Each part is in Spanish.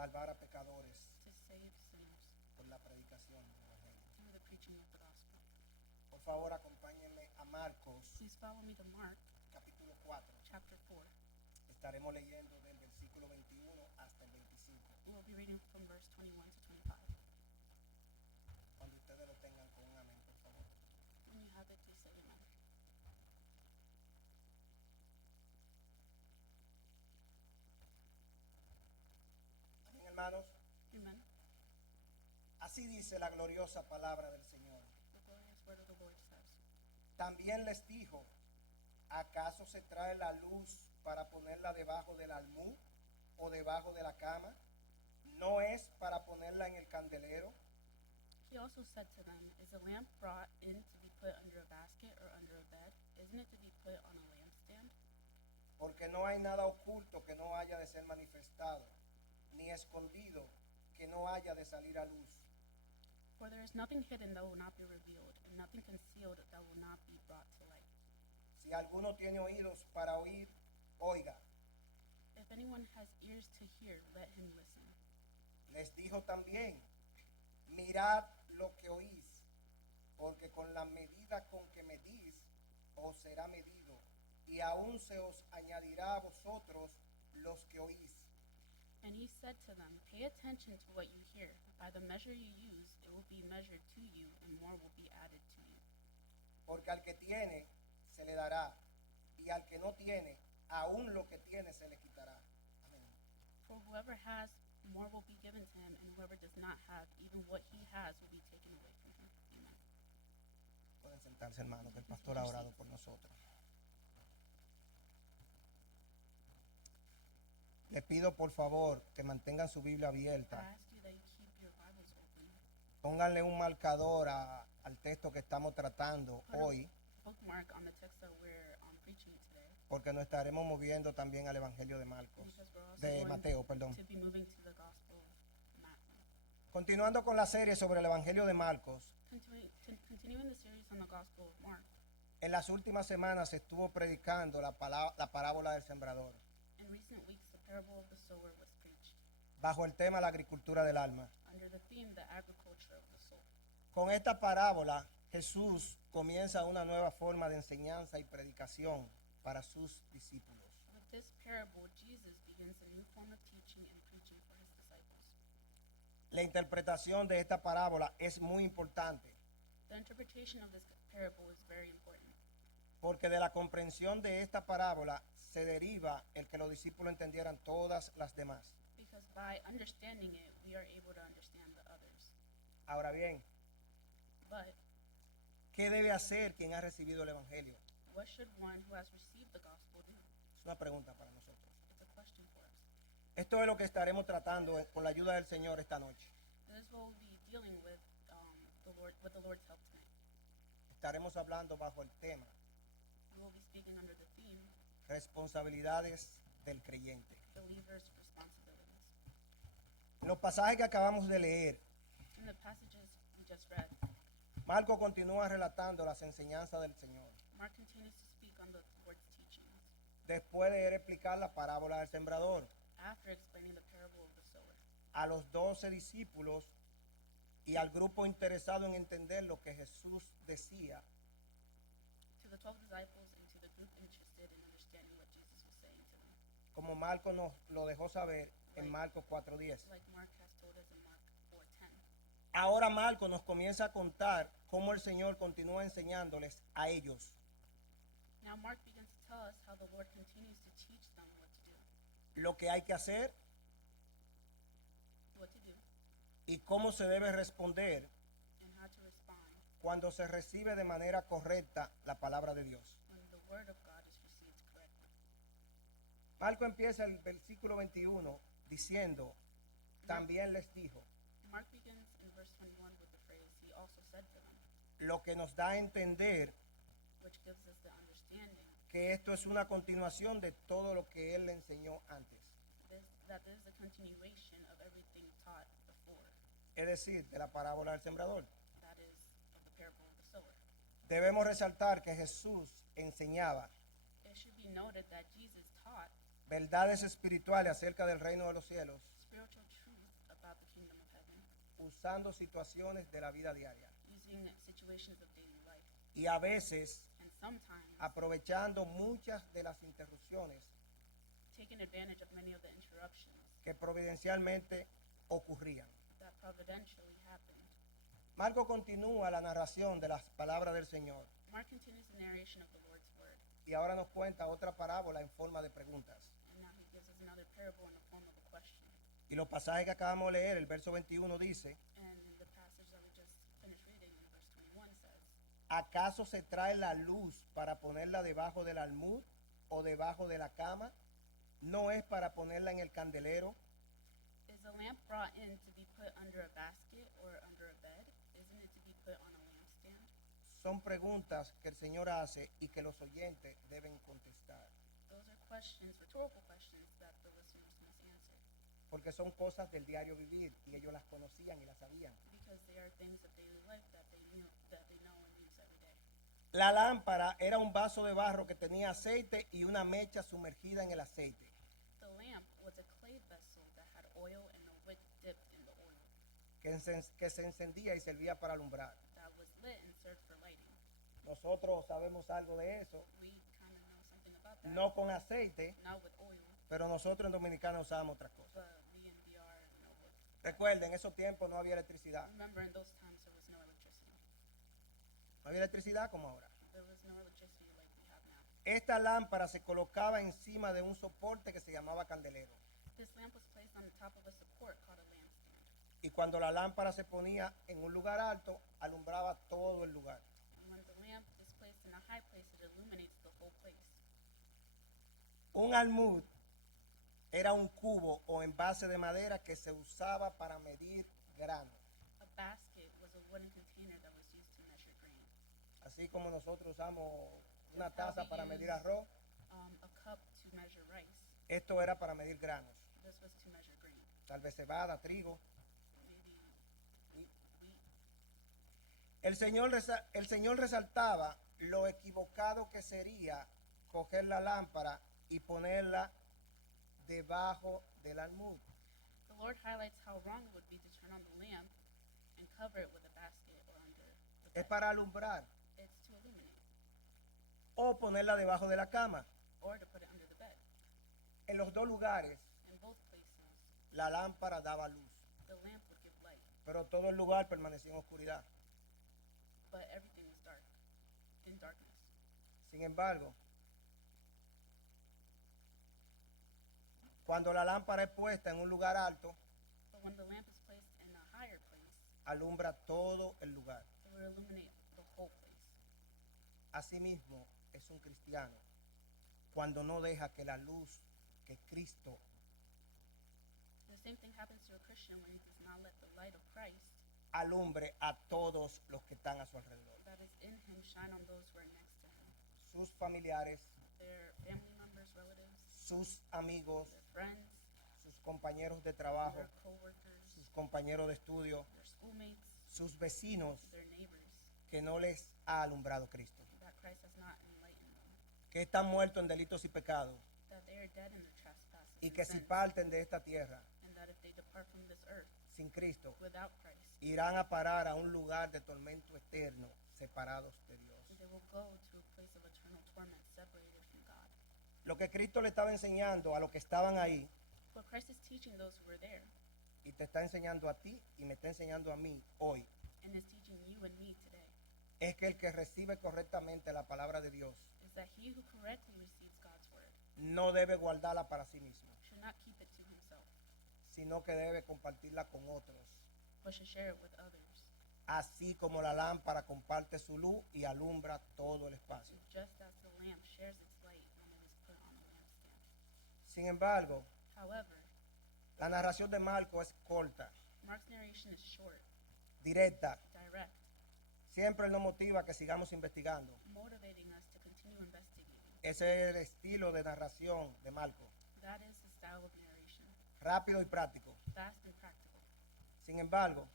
salvar a pecadores to save sinners por la predicación del Evangelio. through the preaching of the gospel. Por favor, acompáñenme a Marcos, Please follow me to Mark capítulo 4. chapter 4. Estaremos leyendo del versículo 21 hasta el 25. We'll be reading from verse 21 to 25. Cuando ustedes lo tengan con un amén, por favor. When you have it, please say amen. Amén, hermanos. Amen. Así dice la gloriosa palabra del Señor. The glorious word of the Lord says, También les dijo, ¿acaso se trae la luz para ponerla debajo del almud o debajo de la cama? ¿No es para ponerla en el candelero? He also said to them, Is a lamp brought in to be put under a basket or under a bed? Isn't it to be put on a lampstand? Porque no hay nada oculto que no haya de ser manifestado, ni escondido que no haya de salir a luz. For there is nothing hidden that will not be revealed, and nothing concealed that will not be brought to light. Si alguno tiene oídos para oír, oiga. If anyone has ears to hear, let him listen. Les dijo también, mirad lo que oís, porque con la medida con que medís, os será medido, y aún se os añadirá a vosotros los que oís. And he said to them, Pay attention to what you hear. By the measure you use, it will be measured to you, and more will be added to you. Porque al que tiene, se le dará, y al que no tiene, aún lo que tiene se le quitará. Amén. For whoever has, more will be given to him, and whoever does not have, even what he has will be taken away from him. Amen. Pueden sentarse, hermano, que el pastor ha orado por nosotros. Les pido, por favor, que mantengan su Biblia I abierta. ask you that you keep your Bibles open. Pónganle un marcador al texto que estamos tratando hoy, Bookmark on the text that we're preaching today. porque nos estaremos moviendo también al Evangelio de Marcos, Because we're also de going Mateo, perdón. to be moving to the Gospel of Matthew. Continuando con la serie sobre el Evangelio de Marcos, Continuing the series on the Gospel of Mark, en las últimas semanas se estuvo predicando la parábola del sembrador, in recent weeks the parable of the sower was preached, bajo el tema la agricultura del alma. under the theme the agriculture of the soul. Con esta parábola, Jesús comienza una nueva forma de enseñanza y predicación para sus discípulos. With this parable, Jesus begins a new form of teaching and preaching for his disciples. La interpretación de esta parábola es muy importante, The interpretation of this parable is very important, porque de la comprensión de esta parábola se deriva el que los discípulos entendieran todas las demás. because by understanding it, we are able to understand the others. Ahora bien, But ¿qué debe hacer quien ha recibido el Evangelio? what should one who has received the gospel do? Es una pregunta para nosotros. It's a question for us. Esto es lo que estaremos tratando con la ayuda del Señor esta noche. And this is what we'll be dealing with with the Lord's help tonight. Estaremos hablando bajo el tema We will be speaking under the theme, responsabilidades del creyente. believers' responsibilities. En los pasajes que acabamos de leer, In the passages we just read, Marco continúa relatando las enseñanzas del Señor. Mark continues to speak on the Lord's teachings Después de él explicar la parábola del sembrador after explaining the parable of the sower a los 12 discípulos y al grupo interesado en entender lo que Jesús decía, to the 12 disciples and to the group interested in understanding what Jesus was saying to them, como Marco nos lo dejó saber en Marcos 4:10. like Mark has told us in Mark 4:10. Ahora Marco nos comienza a contar cómo el Señor continúa enseñándoles a ellos Now Mark begins to tell us how the Lord continues to teach them what to do, lo que hay que hacer y cómo se debe responder and how to respond cuando se recibe de manera correcta la palabra de Dios. when the word of God is received correctly. Marco empieza el versículo 21 diciendo, también les dijo, Mark begins in verse 21 with the phrase, he also said to them, lo que nos da a entender which gives us the understanding que esto es una continuación de todo lo que él le enseñó antes, that this is a continuation of everything taught before, es decir, de la parábola del sembrador. that is, of the parable of the sower. Debemos resaltar que Jesús enseñaba It should be noted that Jesus taught verdades espirituales acerca del reino de los cielos spiritual truths usando situaciones de la vida diaria using situations of daily life, y a veces and sometimes aprovechando muchas de las interrupciones taking advantage of many of the interruptions que providencialmente ocurrían. that providentially happened. Marco continúa la narración de las palabras del Señor Mark continues the narration of the Lord's word, y ahora nos cuenta otra parábola en forma de preguntas. and now he gives us another parable in the form of a question. Y los pasajes que acabamos de leer, el verso 21 dice, And in the passage that we just finished reading in verse 21 says, ¿acaso se trae la luz para ponerla debajo del almud o debajo de la cama? ¿No es para ponerla en el candelero? is a lamp brought in to be put under a basket or under a bed? Isn't it to be put on a lampstand? Son preguntas que el Señor hace y que los oyentes deben contestar, Those are questions, rhetorical questions that the listeners must answer, porque son cosas del diario vivir y ellos las conocían y las sabían. because they are things of daily life that they know and use every day. La lámpara era un vaso de barro que tenía aceite y una mecha sumergida en el aceite. The lamp was a clay vessel that had oil and a wick dipped in the oil Que se encendía y servía para alumbrar. that was lit and served for lighting. Nosotros sabemos algo de eso, We kind of know something about that. no con aceite, Not with oil, pero nosotros en Dominicana usábamos otras cosas. but we in DR know what. Recuerden, en esos tiempos no había electricidad. Remember, in those times there was no electricity. No había electricidad como ahora. There was no electricity like we have now. Esta lámpara se colocaba encima de un soporte que se llamaba candelero. This lamp was placed on the top of a support called a lampstand. Y cuando la lámpara se ponía en un lugar alto, alumbraba todo el lugar. And when the lamp is placed in a high place, it illuminates the whole place. Un almud era un cubo o envase de madera que se usaba para medir grano. A basket was a wooden container that was used to measure grain. Así como nosotros usamos una taza para medir arroz, A cup to measure rice. esto era para medir granos. This was to measure grain. Tal vez cebada, trigo. Maybe wheat. El Señor resaltaba lo equivocado que sería coger la lámpara y ponerla debajo del almud. The Lord highlights how wrong it would be to turn on the lamp and cover it with a basket or under the Es bed. para alumbrar. It's to illuminate, O ponerla debajo de la cama. or to put it under the bed. En los dos lugares, In both places, la lámpara daba luz, the lamp would give light, pero todo el lugar permanecía en oscuridad. but everything was dark, in darkness. Sin embargo, cuando la lámpara es puesta en un lugar alto, But when the lamp is placed in a higher place, alumbra todo el lugar. it will illuminate the whole place. Asimismo, es un cristiano cuando no deja que la luz que Cristo The same thing happens to a Christian when he does not let the light of Christ alumbre a todos los que están a su alrededor. that is in him shine on those who are next to him. Sus familiares, Their family members, relatives, sus amigos, their friends, sus compañeros de trabajo, their co-workers, sus compañeros de estudio, their schoolmates, sus vecinos their neighbors, que no les ha alumbrado Cristo, that Christ has not enlightened them, que están muertos en delitos y pecados that they are dead in their trespasses y and que si sins, parten de esta tierra and that if they depart from this earth sin Cristo, without Christ, irán a parar a un lugar de tormento eterno, separados de Dios. they will go to a place of eternal torment separated from God. Lo que Cristo le estaba enseñando a los que estaban ahí What Christ is teaching those who were there y te está enseñando a ti y me está enseñando a mí hoy and is teaching you and me today es que el que recibe correctamente la palabra de Dios is that he who correctly receives God's word no debe guardarla para sí mismo, should not keep it to himself, sino que debe compartirla con otros, but should share it with others, así como la lámpara comparte su luz y alumbra todo el espacio. just as the lamp shares its light when it is put on a lampstand. Sin embargo, However, la narración de Marco es corta, Mark's narration is short, directa. direct, Siempre él nos motiva a que sigamos investigando. motivating us to continue investigating. Ese es el estilo de narración de Marco, That is the style of narration, rápido y práctico. fast and practical. Sin embargo,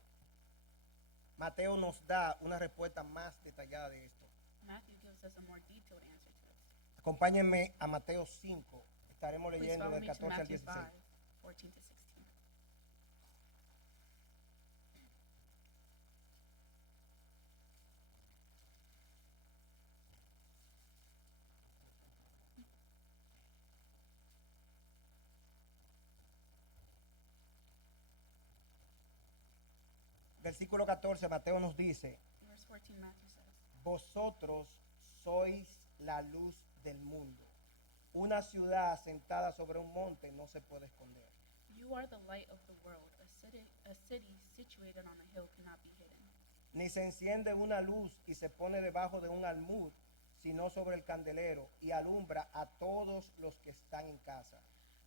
Mateo nos da una respuesta más detallada de esto. Matthew gives us a more detailed answer to this. Acompáñenme a Mateo 5. Estaremos Please leyendo follow del me to 14 al Matthew 16. 5, 14 to 16. Versículo 14, Mateo nos dice, Verse 14, Matthew says, vosotros sois la luz del mundo. Una ciudad asentada sobre un monte no se puede esconder. "You are the light of the world. A city situated on a hill cannot be hidden. Ni se enciende una luz y se pone debajo de un almud, sino sobre el candelero, y alumbra a todos los que están en casa.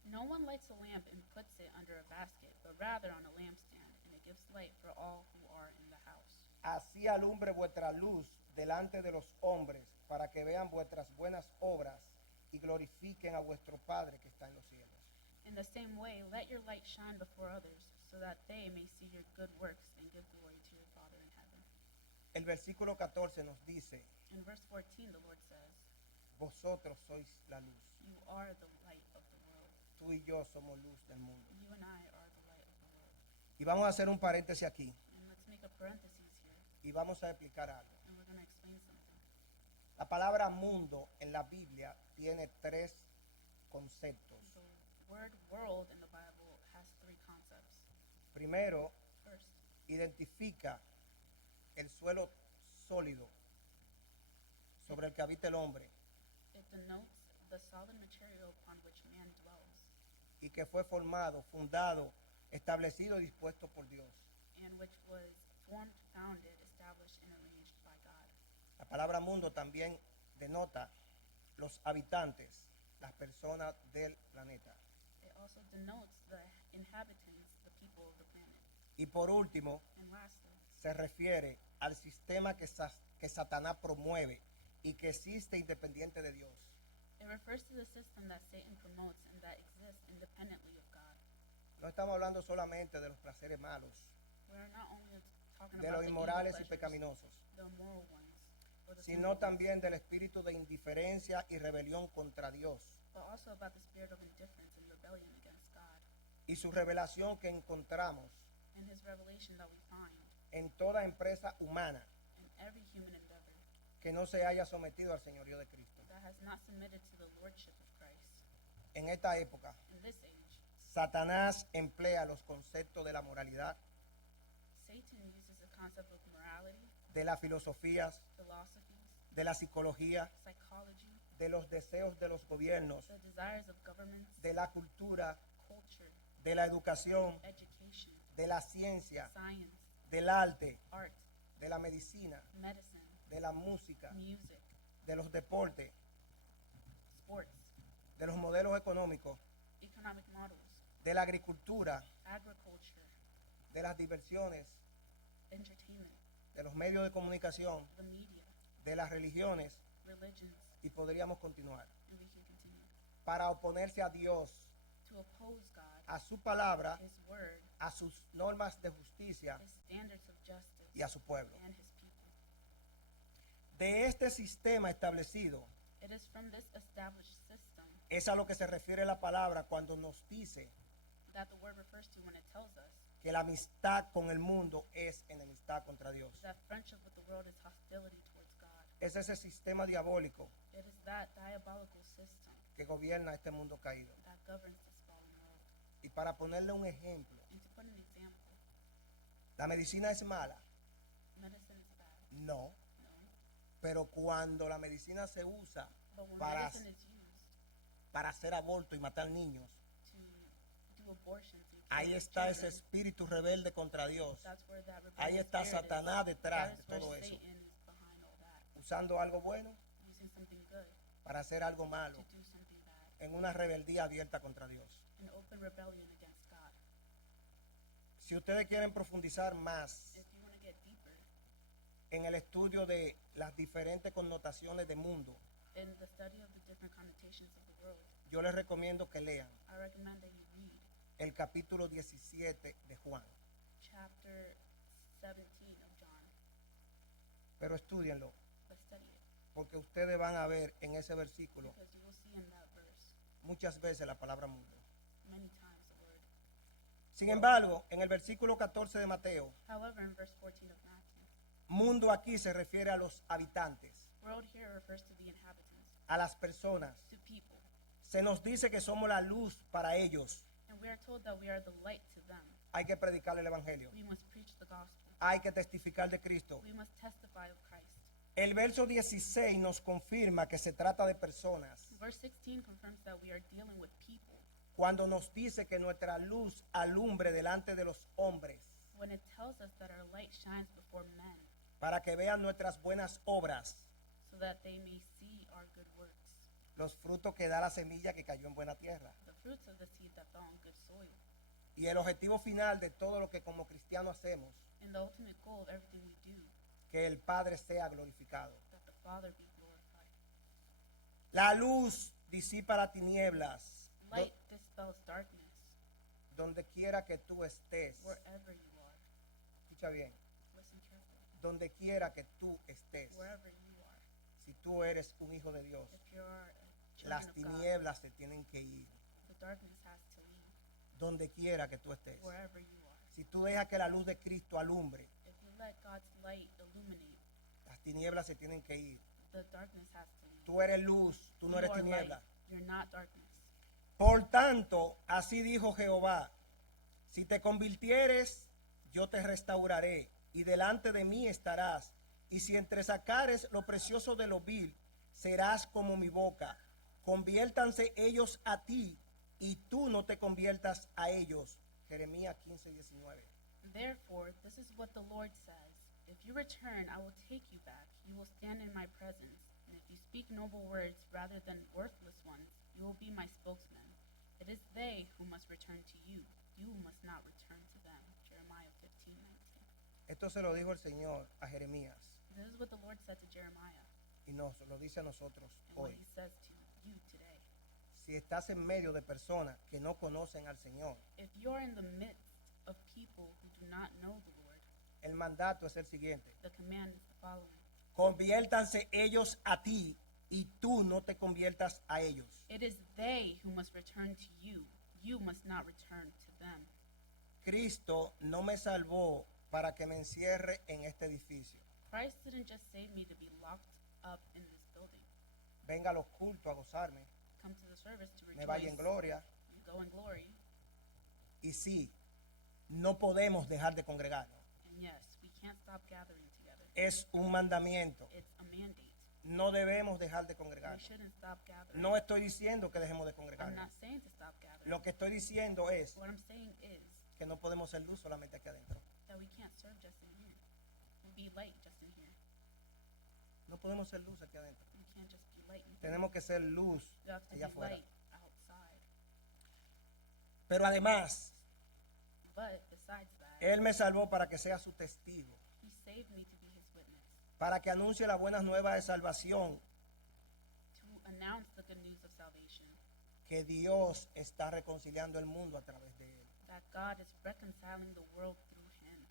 No one lights a lamp and puts it under a basket, but rather on a lampstand, and it gives light for all who are in the house. Así alumbre vuestra luz delante de los hombres, para que vean vuestras buenas obras y glorifiquen a vuestro Padre que está en los cielos. In the same way, let your light shine before others, so that they may see your good works and give glory to your Father in heaven." El versículo 14 nos dice, In verse 14, the Lord says, vosotros sois la luz. "You are the light of the world." Tú y yo somos luz del mundo. You and I are the light of the world. Y vamos a hacer un paréntesis aquí And let's make a parenthesis here, y vamos a explicar algo. and we're going to explain something. La palabra mundo en la Biblia tiene tres conceptos. The word world in the Bible has three concepts. Primero, First, identifica el suelo sólido sobre el que habita el hombre it denotes the solid material upon which man dwells, y que fue formado, fundado, establecido y dispuesto por Dios. and which was formed, founded, established, and arranged by God. La palabra mundo también denota los habitantes, las personas del planeta. It also denotes the inhabitants, the people of the planet. Y por último, And lastly, se refiere al sistema que Satanás promueve y que existe independiente de Dios. it refers to the system that Satan promotes and that exists independently of God. No estamos hablando solamente de los placeres malos, We're not only talking de about los the evil inmorales y pleasures, pecaminosos, the immoral ones, or the sino sinful ones, también del espíritu de indiferencia y rebelión contra Dios but also about the spirit of indifference and rebellion against God, y su revelación que encontramos and his revelation that we find en toda empresa humana in every human endeavor que no se haya sometido al señorío de Cristo. that has not submitted to the lordship of Christ. En esta época, In this age, Satanás emplea los conceptos de la moralidad, Satan uses the concept of morality, de las filosofías, philosophies, de la psicología, psychology, de los deseos de los gobiernos, the desires of governments, de la cultura, culture, de la educación, education, de la ciencia, science, del arte, art, de la medicina, medicine, de la música, music, de los deportes, sports, de los modelos económicos, economic models, de la agricultura, agriculture, de las diversiones, entertainment, de los medios de comunicación, the media, de las religiones, religions, y podríamos continuar, and we can continue. para oponerse a Dios, To oppose God, a su palabra, his word, a sus normas de justicia his standards of justice, y a su pueblo. and his people. De este sistema establecido It is from this established system es a lo que se refiere la palabra cuando nos dice that the word refers to when it tells us que la amistad con el mundo es enemistad contra Dios. that friendship with the world is hostility towards God. Es ese sistema diabólico It is that diabolical system que gobierna este mundo caído. that governs this fallen world. Y para ponerle un ejemplo, And to put an example, ¿la medicina es mala? medicine is bad. No. No. Pero cuando la medicina se usa But when para, medicine is used para hacer aborto y matar niños, to do abortions and kill ahí está ese children, espíritu rebelde contra Dios, that's where that ahí rebellious está spirit Satanás is. detrás de That is where todo eso, Satan is behind all that, usando algo bueno using something good para hacer algo to malo, do something bad, en una rebeldía abierta contra Dios. an open rebellion against God. Si ustedes quieren profundizar más If you want to get deeper en el estudio de las diferentes connotaciones de mundo, in the study of the different connotations of the world, yo les recomiendo que lean I recommend that you read el capítulo 17 de Juan, chapter 17 of John, pero estudienlo, but study it, porque ustedes van a ver en ese versículo because you will see in that verse muchas veces la palabra mundo. many times the word. Sin embargo, en el versículo 14 de Mateo, However, in verse 14 of Matthew, mundo aquí se refiere a los habitantes, world here refers to the inhabitants, a las personas. to people. Se nos dice que somos la luz para ellos. And we are told that we are the light to them. Hay que predicar el evangelio. We must preach the gospel. hay que testificar de Cristo. We must testify of Christ. El verso 16 nos confirma que se trata de personas Verse 16 confirms that we are dealing with people cuando nos dice que nuestra luz alumbre delante de los hombres when it tells us that our light shines before men para que vean nuestras buenas obras, so that they may see our good works, los frutos que da la semilla que cayó en buena tierra. the fruits of the seed that fell on good soil. Y el objetivo final de todo lo que como cristianos hacemos, And the ultimate goal of everything we do, que el Padre sea glorificado. that the Father be glorified. La luz disipa las tinieblas Light dispels darkness donde quiera que tú estés. wherever you are. Escucha bien, Listen carefully. donde quiera que tú estés. Wherever you are. Si tú eres un hijo de Dios, If you are a children las of God, tinieblas se tienen que ir. the darkness has to leave. Donde quiera que tú estés. Wherever you are. Si tú dejas que la luz de Cristo alumbre, If you let God's light illuminate, las tinieblas se tienen que ir. the darkness has to leave. Tú eres luz, tú no You eres are tiniebla. light. You're not darkness. Por tanto, así dijo Jehová, si te convirtieres, yo te restauraré, y delante de mí estarás, y si entresacares lo precioso de lo vil, serás como mi boca. Conviértanse ellos a ti, y tú no te conviertas a ellos. Jeremías 15:19. Therefore, this is what the Lord says. If you return, I will take you back. You will stand in my presence. And if you speak noble words rather than worthless ones, you will be my spokesman. It is they who must return to you. You must not return to them. Jeremiah 15:19. Esto se lo dijo el Señor a Jeremías, This is what the Lord said to Jeremiah, y nos lo dice a nosotros and what hoy. he says to you today. Si estás en medio de personas que no conocen al Señor, If you're in the midst of people who do not know the Lord, el mandato es el siguiente: the command is the following. conviértanse ellos a ti y tú no te conviertas a ellos. It is they who must return to you. You must not return to them. Cristo no me salvó para que me encierre en este edificio. Christ didn't just save me to be locked up in this building. Venga a los cultos a gozarme, Come to the service to me vaya en rejoice. gloria. You go in glory. Y sí, no podemos dejar de congregarnos. And yes, we can't stop gathering together. Es un mandamiento. It's a mandate. No debemos dejar de We congregarnos. shouldn't stop gathering. No estoy diciendo que dejemos de I'm congregarnos. not saying to stop gathering. Lo que estoy diciendo es What I'm saying is que no podemos ser luz solamente aquí adentro. that we can't serve just in here. Be light just in here. No podemos ser luz aquí adentro. We can't just be light in here. Tenemos que ser luz You have to be allá afuera. light outside. Pero además, But besides that, Él me salvó para que sea su testigo, he saved me to be his witness, para que anuncie las buenas nuevas de salvación, to announce the good news of salvation, que Dios está reconciliando el mundo a través de Él. that God is reconciling the world through him.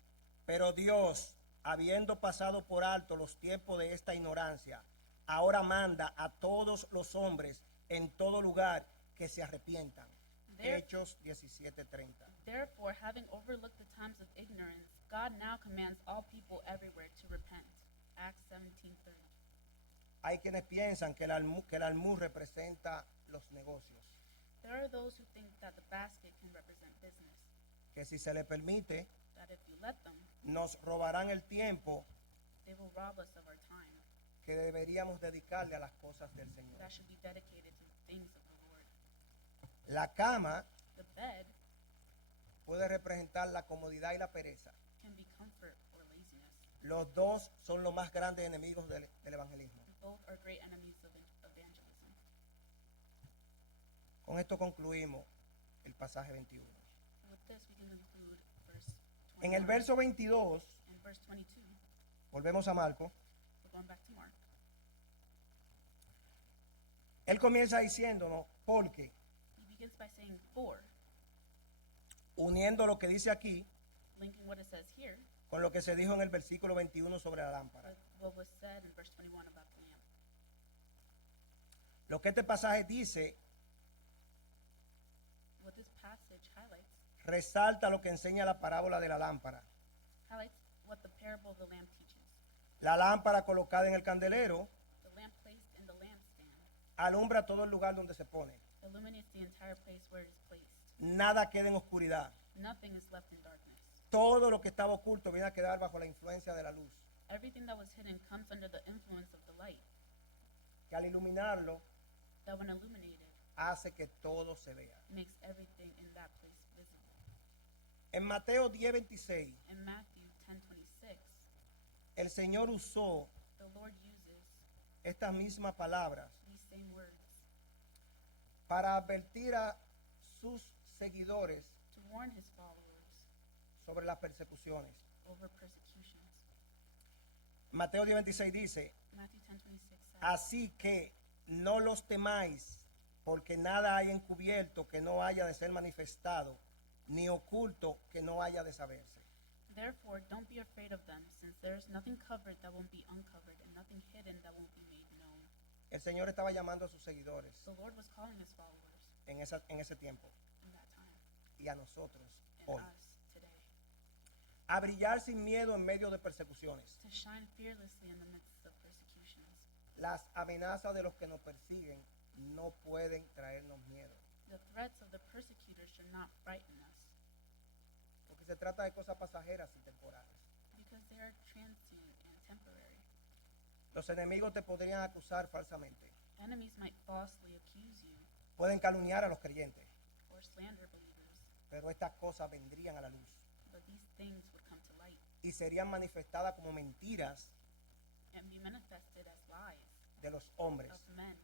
Pero Dios, habiendo pasado por alto los tiempos de esta ignorancia, ahora manda a todos los hombres en todo lugar que se arrepientan. There- Hechos 17:30. Therefore, having overlooked the times of ignorance, God now commands all people everywhere to repent. Acts 17:30. Hay quienes piensan que el almud representa los negocios, There are those who think that the basket can represent business, que si se le permite, that if you let them, nos robarán el tiempo they will rob us of our time que deberíamos dedicarle a las cosas del Señor. that should be dedicated to the things of the Lord. La cama The bed puede representar la comodidad y la pereza. can be comfort or laziness. Los dos son los más grandes enemigos del evangelismo. Both are great enemies of evangelism. Con esto concluimos el pasaje 21. With this, we can conclude verse 21. En el verso 22, In verse 22, volvemos a Marco, we're going back to Mark. él comienza diciéndonos, porque, He begins by saying, for, uniendo lo que dice aquí linking what it says here con lo que se dijo en el versículo 21 sobre la lámpara. with what was said in verse 21 about the lamp. Lo que este pasaje dice What this passage highlights, resalta lo que enseña la parábola de la lámpara. highlights what the parable of the lamp teaches. La lámpara colocada en el candelero The lamp placed in the lampstand alumbra todo el lugar donde se pone. illuminates the entire place where it is placed. Nada queda en oscuridad. Nothing is left in darkness. todo lo que estaba oculto viene a quedar bajo la influencia de la luz, Everything that was hidden comes under the influence of the light, que al iluminarlo that when illuminated, hace que todo se vea. makes everything in that place visible. En Mateo 10:26, In Matthew 10:26, el Señor usó the Lord uses estas mismas palabras these same words para advertir a sus seguidores to warn his followers sobre las persecuciones. over persecutions. Mateo 10:26 dice, Matthew 10:26 says, así que no los temáis, porque nada hay encubierto que no haya de ser manifestado, ni oculto que no haya de saberse. Therefore, don't be afraid of them, since there is nothing covered that won't be uncovered, and nothing hidden that won't be made known. El Señor estaba llamando a sus seguidores The Lord was calling his followers en ese tiempo in that time, y a nosotros and hoy us today, a brillar sin miedo en medio de persecuciones. to shine fearlessly in the midst of persecutions. Las amenazas de los que nos persiguen no pueden traernos miedo, The threats of the persecutors should not frighten us, porque se trata de cosas pasajeras y temporales. because they are transient and temporary. Los enemigos te podrían acusar falsamente, Enemies might falsely accuse you pueden calumniar a los creyentes, or slander believers, pero estas cosas vendrían a la luz but these things would come to light y serían manifestadas como mentiras and be manifested as lies de los hombres, of men,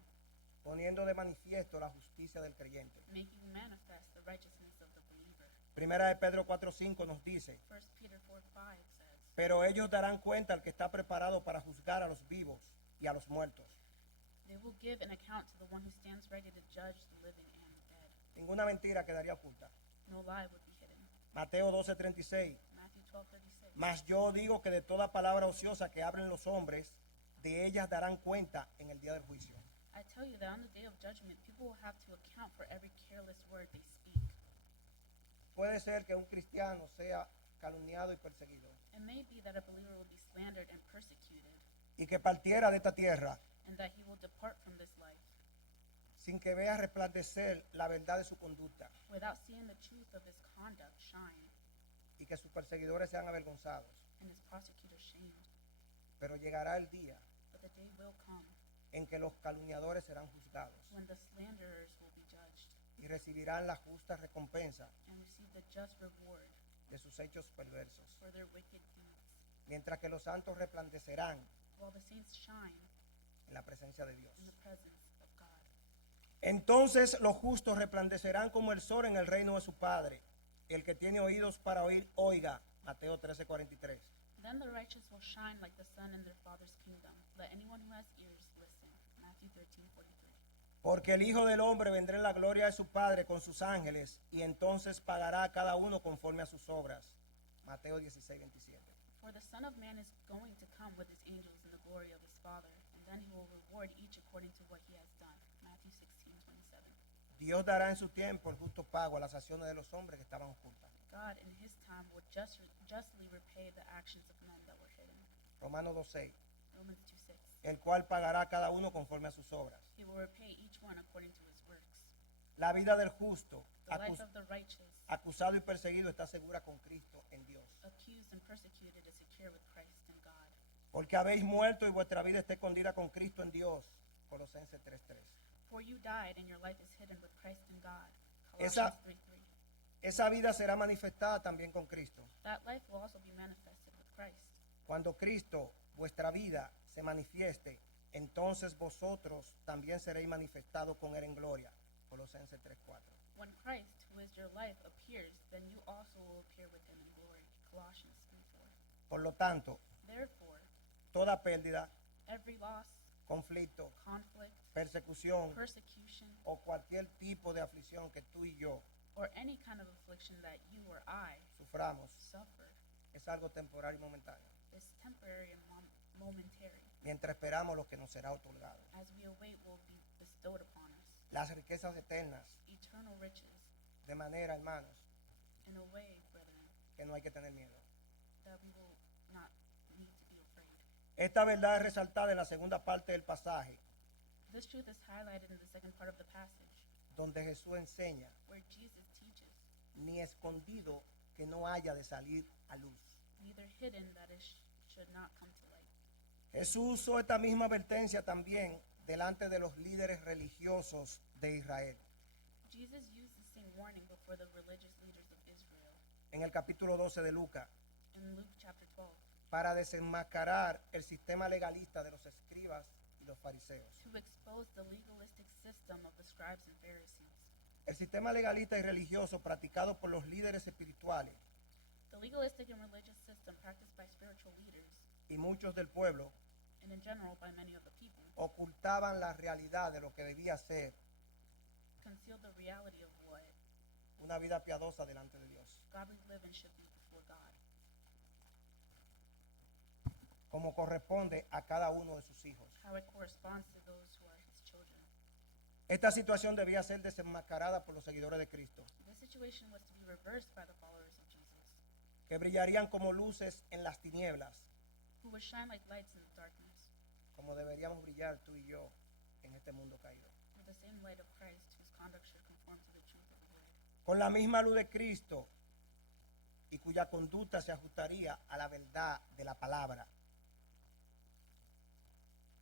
poniendo de manifiesto la justicia del creyente. making manifest the righteousness of the believer. Primera de Pedro 4:5 nos dice, 1 Peter 4:5 says, pero ellos darán cuenta al que está preparado para juzgar a los vivos y a los muertos. they will give an account to the one who stands ready to judge the living and the dead. Ninguna mentira quedaría oculta. No lie would be hidden. Mateo 12:36, Matthew 12:36. mas yo digo que de toda palabra ociosa que hablen los hombres, de ellas darán cuenta en el día del juicio. I tell you that on the day of judgment, people will have to account for every careless word they speak. Puede ser que un cristiano sea calumniado y perseguido It may be that a believer will be slandered and persecuted, y que partiera de esta tierra and that he will depart from this life sin que vea resplandecer la verdad de su conducta without seeing the truth of his conduct shine, y que sus perseguidores sean avergonzados. and his prosecutors shamed. Pero llegará el día But the day will come en que los calumniadores serán juzgados when the slanderers will be judged y recibirán la justa recompensa and receive the just reward de sus hechos perversos, for their wicked deeds, mientras que los santos resplandecerán while the saints shine en la presencia de Dios. in the presence of God. Entonces los justos resplandecerán como el sol en el reino de su Padre. El que tiene oídos para oír, oiga. Mateo 13:43. Then the righteous will shine like the sun in their Father's kingdom. Let anyone who has ears listen. Matthew 13:43. Porque el Hijo del Hombre vendrá en la gloria de su Padre con sus ángeles, y entonces pagará a cada uno conforme a sus obras. Mateo 16:27. For the Son of Man is going to come with his angels in the glory of his Father, and then he will reward each according to what he has done. Matthew 16:27. Dios dará en su tiempo el justo pago a las acciones de los hombres que estaban ocultas. God in his time will justly repay the actions of men that were hidden. Romanos 2:6. Romans 2:6. El cual pagará a cada uno conforme a sus obras. He will repay each one according to his works. La vida del justo, The life of the righteous, acusado y perseguido, está segura con Cristo en Dios. accused and persecuted, is secure with Christ and God. Porque habéis muerto y vuestra vida está escondida con Cristo en Dios. Colosenses 3:3. For you died, and your life is hidden with Christ in God. Esa- Colossians 3:3. Esa vida será manifestada también con Cristo. That life will also be manifested with Christ. Cuando Cristo, vuestra vida, se manifieste, entonces vosotros también seréis manifestados con Él en gloria. Colosenses 3:4. When Christ, who is your life, appears, then you also will appear with him in glory. Colossians 3:4. Por lo tanto, Therefore, toda pérdida, every loss, conflicto, conflict, persecución persecution, o cualquier tipo de aflicción que tú y yo or any kind of affliction that you or I suframos suffer es algo temporal y momentáneo, is temporary and momentary, mientras esperamos lo que nos será otorgado. as we await will be bestowed upon us. Las riquezas eternas, Eternal riches, de manera, hermanos, in a way, brethren, que no hay que tener miedo. that we will not need to be afraid. Esta verdad es resaltada en la segunda parte del pasaje, This truth is highlighted in the second part of the passage, donde Jesús enseña, where Jesus teaches, ni escondido que no haya de salir a luz. neither hidden that it should not come to light. Jesús usó esta misma advertencia también delante de los líderes religiosos de Israel. Jesus used the same warning before the religious leaders of Israel En el capítulo 12 de Lucas, in Luke chapter 12 para desenmascarar el sistema legalista de los escribas y los fariseos. to expose the legalistic system of the scribes and Pharisees. El sistema legalista y religioso practicado por los líderes espirituales The legalistic and religious system practiced by spiritual leaders y muchos del pueblo and in general by many of the people ocultaban la realidad de lo que debía ser concealed the reality of what una vida piadosa delante de Dios, godly living should be before God, como corresponde a cada uno de sus hijos. how it corresponds to those who are his children. Esta situación debía ser desenmascarada por los seguidores de Cristo, This situation was to be reversed by the followers of Jesus, que brillarían como luces en las tinieblas, who would shine like lights in the darkness, como deberíamos brillar tú y yo en este mundo caído. with the same light of Christ whose conduct should conform to the truth of the word, Con la misma luz de Cristo y cuya conducta se ajustaría a la verdad de la palabra.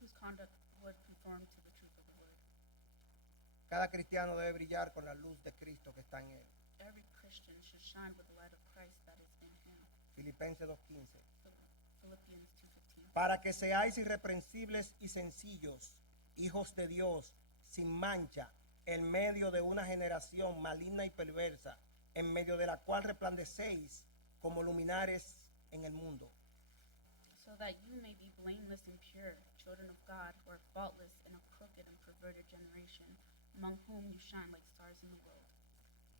whose conduct would conform to the truth of the word. Cada cristiano debe brillar con la luz de Cristo que está en él. Every Christian should shine with the light of Christ that is in him. Filipenses 2:15. Philippians 2:15. Para que seáis irreprensibles y sencillos, hijos de Dios, sin mancha, en medio de una generación maligna y perversa, en medio de la cual resplandecéis como luminares en el mundo. So that you may be blameless and pure, children of God, who are faultless in a crooked and perverted generation, among whom you shine like stars in the world.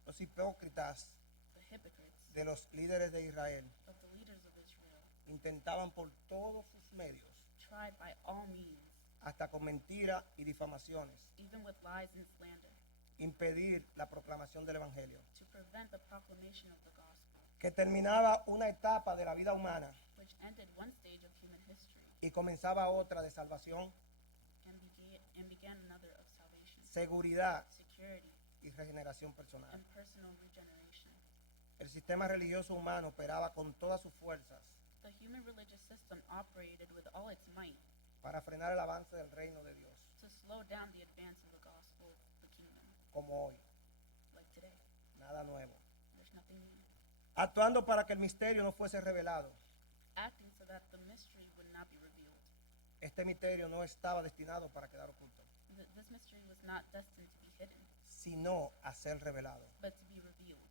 Los hipócritas The hypocrites de los líderes de Israel of the leaders of Israel intentaban por todos sus medios, tried by all means, hasta con mentiras y difamaciones, even with lies and slander, impedir la proclamación del Evangelio, to prevent the proclamation of the gospel, que terminaba una etapa de la vida humana which ended one stage of human history y comenzaba otra de salvación, and began another of salvation, seguridad security, y regeneración personal. and personal regeneration. El sistema religioso humano operaba con todas sus fuerzas The human religious system operated with all its might para frenar el avance del reino de Dios, to slow down the advance of the gospel of the kingdom, como hoy, like today. nada nuevo. There's nothing new. Actuando para que el misterio no fuese revelado. Acting so that the mystery would not be revealed. Este misterio no estaba destinado para quedar oculto, This mystery was not destined to be hidden, sino a ser revelado. but to be revealed.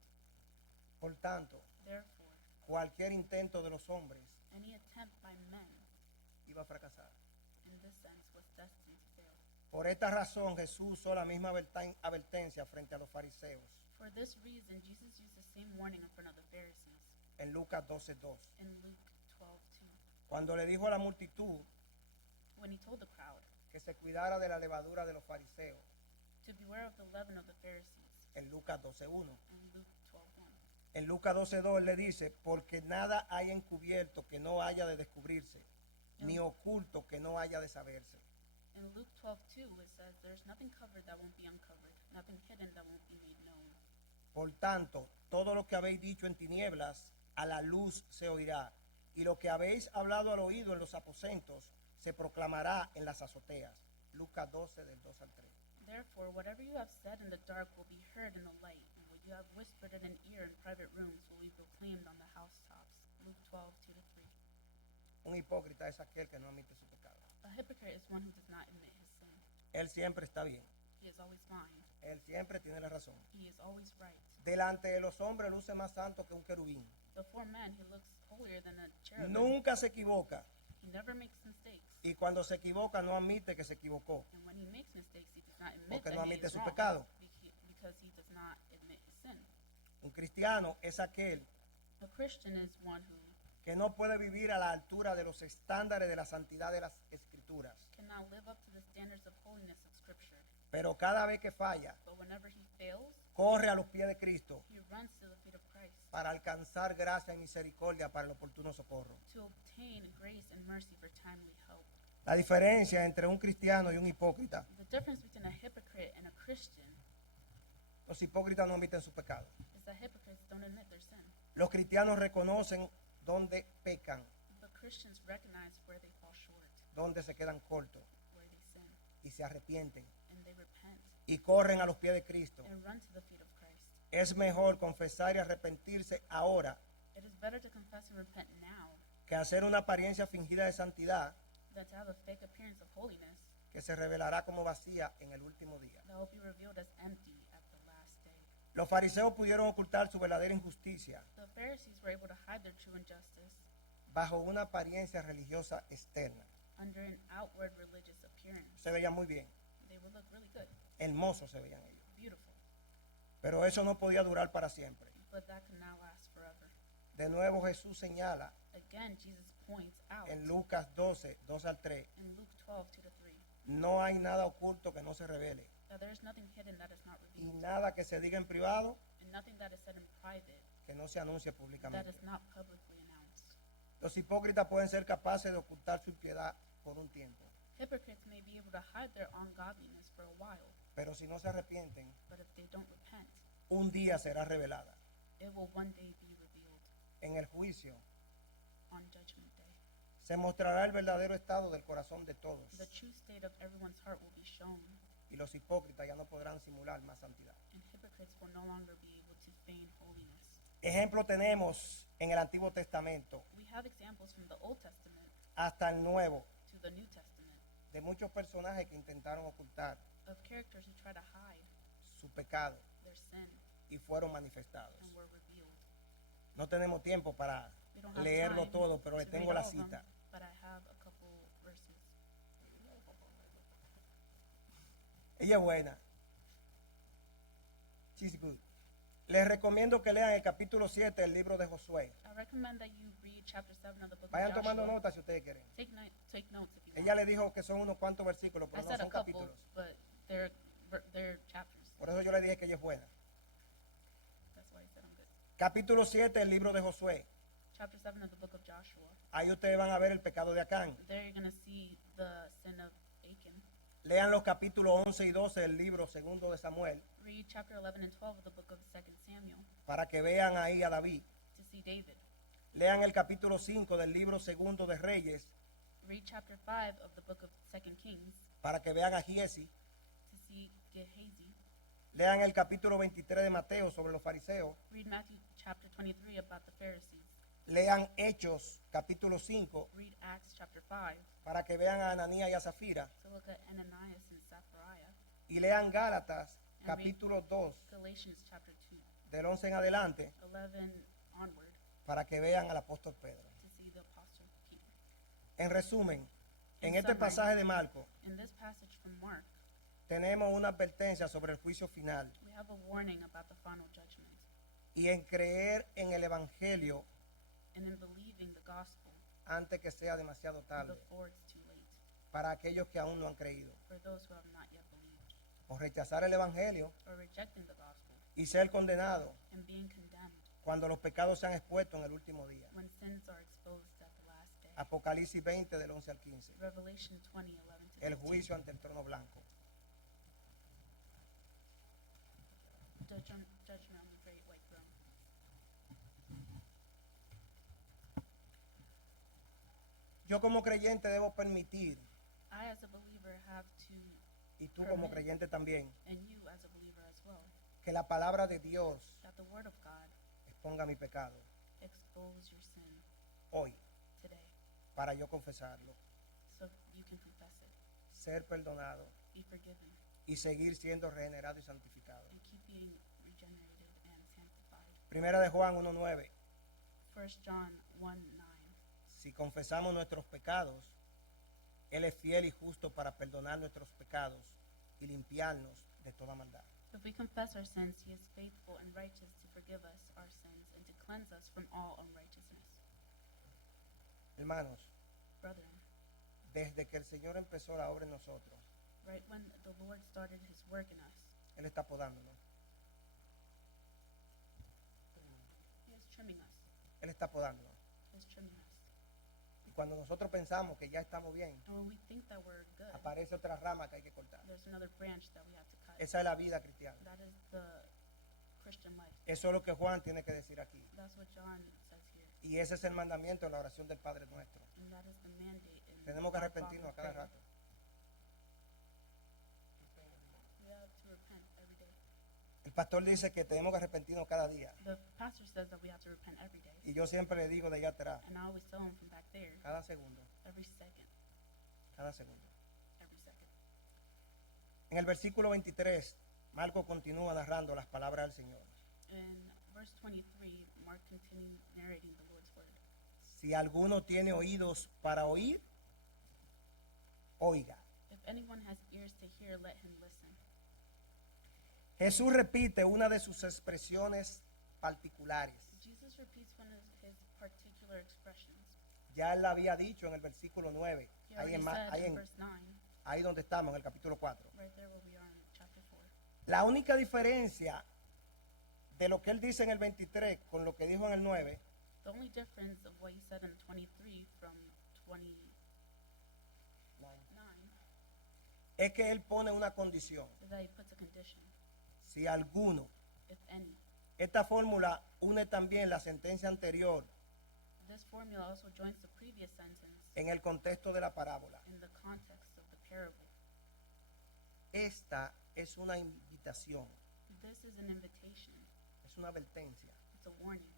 Por tanto, Therefore, cualquier intento de los hombres any attempt by men iba a fracasar. in this sense was destined to fail. Por esta razón Jesús usó la misma advertencia frente a los fariseos For this reason, Jesus used the same warning in front of the Pharisees en Lucas 12:2, in Luke 12:2, cuando le dijo a la multitud when he told the crowd que se cuidara de la levadura de los fariseos to beware of the leaven of the Pharisees en Lucas 12:1. in Luke 12:1. En Lucas 12:2 le dice, porque nada hay encubierto que no haya de descubrirse, ni oculto que no haya de saberse. In Luke 12:2, it says, "There's nothing covered that won't be uncovered, nothing hidden that won't be made known." Por tanto, todo lo que habéis dicho en tinieblas, a la luz se oirá, y lo que habéis hablado al oído en los aposentos, se proclamará en las azoteas. Lucas 12, del 2 al 3. Therefore, whatever you have said in the dark will be heard in the light, and what you have whispered in an ear in private rooms will be proclaimed on the housetops. Luke 12:2-3. Un hipócrita es aquel que no admite su pecado. A hypocrite is one who does not admit his sin. Él siempre está bien, He is always fine. él siempre tiene la razón. He is always right. Delante de los hombres luce más santo que un querubín. Before men, he looks holier than a cherubim. Nunca se equivoca, He never makes mistakes. y cuando se equivoca no admite que se equivocó. And when he makes mistakes, he does not admit Porque that no he admite is su wrong, pecado. because he does not admit his sin. Un cristiano es aquel A Christian is one who que no puede vivir a la altura de los estándares de la santidad de las escrituras. cannot live up to the standards of holiness of Scripture. Pero cada vez que falla, But whenever he fails, corre a los pies de Cristo he runs to the feet of Christ para alcanzar gracia y misericordia para el oportuno socorro. to obtain grace and mercy for timely help. La diferencia entre un cristiano y un hipócrita: The difference between a hypocrite and a Christian los hipócritas no admiten su pecado, is that hypocrites don't admit their sin. Los cristianos reconocen dónde pecan, The Christians recognize where they fall short, dónde se quedan cortos where they sin, y se arrepienten and they repent y corren a los pies de Cristo. and run to the feet of Christ. Es mejor confesar y arrepentirse ahora It is better to confess and repent now que hacer una apariencia fingida de santidad than to have a fake appearance of holiness que se revelará como vacía en el último día. that will be revealed as empty at the last day. Los fariseos pudieron ocultar su verdadera injusticia The Pharisees were able to hide their true injustice bajo una apariencia religiosa externa. under an outward religious appearance. Se veían muy bien, They would look really good, hermosos se veían ellos. beautiful, Pero eso no podía durar para siempre. but that could not last forever. De nuevo Jesús señala Again, Jesus points out en Lucas 12, 2 al 3, in Luke 12, 2-3, no hay nada oculto que no se revele, that there is nothing hidden that is not y revealed, nada que se diga en privado and nothing that is said in private que no se anuncie that públicamente. is not publicly announced. Los hipócritas pueden ser capaces de ocultar su impiedad por un tiempo, Hypocrites may be able to hide their ungodliness for a while, pero si no se arrepienten, but if they don't repent, un día será revelada. it will one day be revealed En el juicio on Judgment Day. se mostrará el verdadero estado del corazón de todos, The true state of everyone's heart will be shown, y los hipócritas ya no podrán simular más santidad. and hypocrites will no longer be able to feign holiness. Ejemplo tenemos en el Antiguo Testamento We have examples from the Old Testament hasta el Nuevo to the New Testament de muchos personajes que intentaron ocultar of characters who try to hide su pecado their sin y fueron manifestados. and were revealed. No tenemos tiempo para We don't have leerlo time todo, pero le to tengo read la all of them, cita. but I have a couple verses. Ella es buena. She's good. Les recomiendo que lean el capítulo 7 del libro de Josué. I recommend that you read chapter 7 of the book Vayan of tomando Joshua. notas si ustedes quieren. Take notes if you Ella want. le dijo que son unos cuantos versículos, I pero no said a son couple, capítulos. but they're chapters. Por eso yo le dije que ella es buena. That's why I said I'm good. Capítulo 7 del libro de Josué. Chapter 7 of the book of Joshua. Ahí ustedes van a ver el pecado de Acán. There you're going to see the sin of Achan. Lean los capítulos 11 y 12 del libro segundo de Samuel Read chapter 11 and 12 of the book of 2 Samuel para que vean ahí a David. to see David. Lean el capítulo 5 del libro segundo de Reyes Read chapter 5 of the book of 2 Kings para que vean a Giesi. to see Gehazi. Lean el capítulo 23 de Mateo sobre los fariseos. Read Matthew chapter 23 about the Pharisees. Lean Hechos capítulo 5 Read Acts chapter 5 para que vean a Ananías y a Zafira. to look at Ananias and Sapphira. Y lean Gálatas capítulo 2 Galatians chapter 2, del 11 en adelante 11 onward para que vean al apóstol Pedro. to see the apostle Peter. En resumen, en In este summary, pasaje de Marcos In this passage from Mark, tenemos una advertencia sobre el juicio final we have a warning about the final judgment y en creer en el evangelio and in believing the gospel antes que sea demasiado tarde before it's too late para aquellos que aún no han creído, for those who have not yet believed, o rechazar el evangelio or rejecting the gospel y ser condenado and being condemned cuando los pecados sean expuestos en el último día. when sins are exposed at the last day. Apocalipsis 20 del 11 al 15. Revelation 20, 11 to El 15. juicio ante el trono blanco. Judgment on the great white throne. Yo como creyente debo permitir, I as a believer have to, y tú como creyente también, and you as a believer as well, que la palabra de Dios that the word of God exponga mi pecado expose your sin hoy today para yo confesarlo, so you can confess it, ser perdonado be forgiven, y seguir siendo regenerado y santificado. and keep being regenerated and sanctified. Primera de Juan 1:9. 1 John 1:9. Si confesamos nuestros pecados, Él es fiel y justo para perdonar nuestros pecados y limpiarnos de toda maldad. If we confess our sins, he is faithful and righteous to forgive us our sins and to cleanse us from all unrighteousness. Hermanos, Brethren, desde que el Señor empezó la obra en nosotros, right when the Lord started his work in us, Él está podándonos. he is trimming us. Él está podándonos. He is trimming us. Y cuando nosotros pensamos que ya estamos bien, And when we think that we're good, aparece otra rama que hay que cortar. there's another branch that we have to cut. Esa es la vida cristiana. That is the Christian life. Eso es lo que Juan tiene que decir aquí. That's what John says here. Y ese es el mandamiento en la oración del Padre nuestro. And that is the mandate in Tenemos que our arrepentirnos a cada Father's prayer. rato. We have to repent every day. El pastor dice que tenemos que arrepentirnos cada día. The pastor says that we have to repent every day. Y yo siempre le digo de allá atrás, And I always tell him from back there, cada segundo, every second, cada segundo. every second. En el versículo 23, Marco continúa narrando las palabras del Señor. In verse 23, Mark continued narrating the Lord's word. Si alguno tiene oídos para oír, oiga. If anyone has ears to hear, let him listen. Jesús repite una de sus expresiones particulares. Jesus repeats one of his particular expressions. Ya él la había dicho en el versículo 9, He already said in verse 9, ahí donde estamos, en el capítulo 4. right there where we are in chapter 4. La única diferencia de lo que él dice en el 23 con lo que dijo en el 9 The only difference of what he said in 23 from 29 es que él pone una condición. is that he puts a condition. Si alguno, If any. esta fórmula une también la sentencia anterior This formula also joins the previous sentence en el contexto de la parábola. in the context of the parable. Esta es una invitación, This is an invitation. es una advertencia It's a warning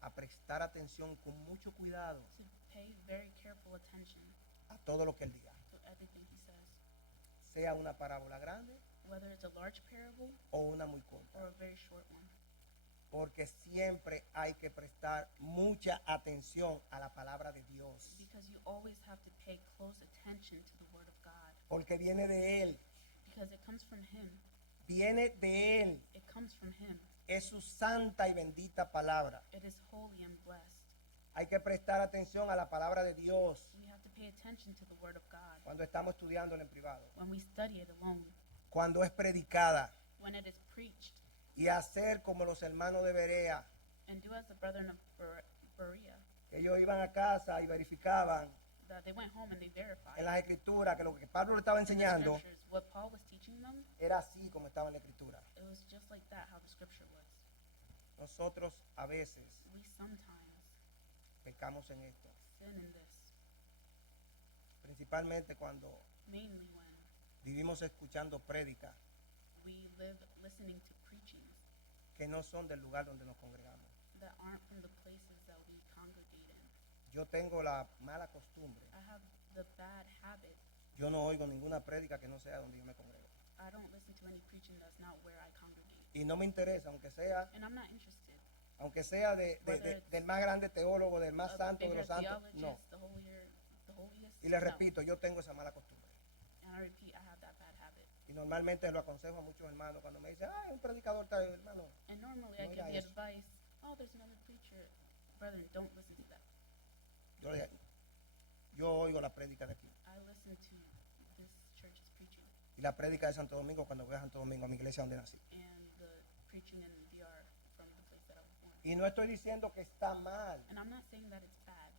a prestar atención con mucho cuidado to pay very careful attention a todo lo que él diga. to everything he says, Sea una parábola grande whether it's a large parable o una muy corta. or a very short one. Porque siempre hay que prestar mucha atención a la palabra de Dios. Because you always have to pay close attention to the Word of God. Porque viene de Él, Because it comes from Him. viene de Él. It comes from Him. Es su santa y bendita palabra. It is holy and blessed. Hay que prestar atención a la palabra de Dios We have to pay attention to the Word of God cuando estamos estudiándola en privado, when we study it alone, cuando es predicada, when it is preached, y hacer como los hermanos de Berea, and do as the brethren of Berea, que ellos iban a casa y verificaban that they went home and they verified en las escrituras que lo que Pablo le estaba in the enseñando scriptures what Paul was teaching them. era así como estaba en la escritura. It was just like that how the scripture was. Nosotros a veces We sometimes pecamos en esto, sin in this, principalmente cuando mainly when vivimos escuchando prédicas we live listening to preachings que no son del lugar donde nos congregamos. that aren't from the places that we congregate in. Yo tengo la mala costumbre, I have the bad habit. yo no oigo ninguna prédica que no sea donde yo me congrego. I don't listen to any preaching that's not where I congregate. Y no me interesa, And I'm not interested. aunque sea del más grande teólogo, del más A santo de bigger los santos, theologist, no. the holiest. Y les no. repito, yo tengo esa mala costumbre. And I repeat, I have that bad habit. Y normalmente lo aconsejo a muchos hermanos cuando me dicen, un predicador tal, hermano. And normally No I give oiga the eso. advice, oh, there's another preacher. Brethren, don't listen to that. Yo oigo la prédica de aquí. I listen to this church's preaching Y la prédica de Santo Domingo cuando voy a Santo Domingo, a mi iglesia donde nací. and the preaching in DR from the place that I was born. Y no estoy diciendo que está mal And I'm not saying that it's bad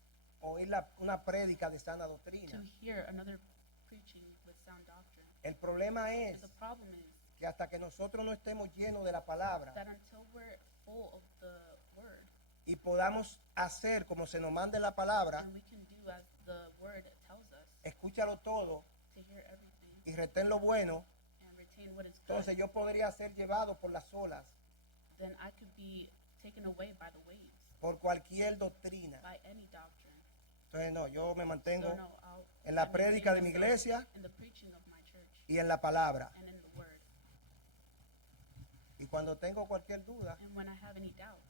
oír una prédica de sana to doctrina. hear another preaching with sound doctrine. El problema es And the problem is que hasta que nosotros no estemos llenos de la palabra that until we're full of the word y podamos hacer como se nos mande la palabra, and we can do as the word tells us escúchalo todo to hear everything y retén lo bueno, and retain what is good, entonces yo podría ser llevado por las olas, then I could be taken away by the waves, por cualquier doctrina. by any doctrine. Entonces no, yo me mantengo So no, en la I maintain prédica de mi myself iglesia in the preaching of my church y en la palabra. and in the word. Y cuando tengo cualquier duda, And when I have any doubts,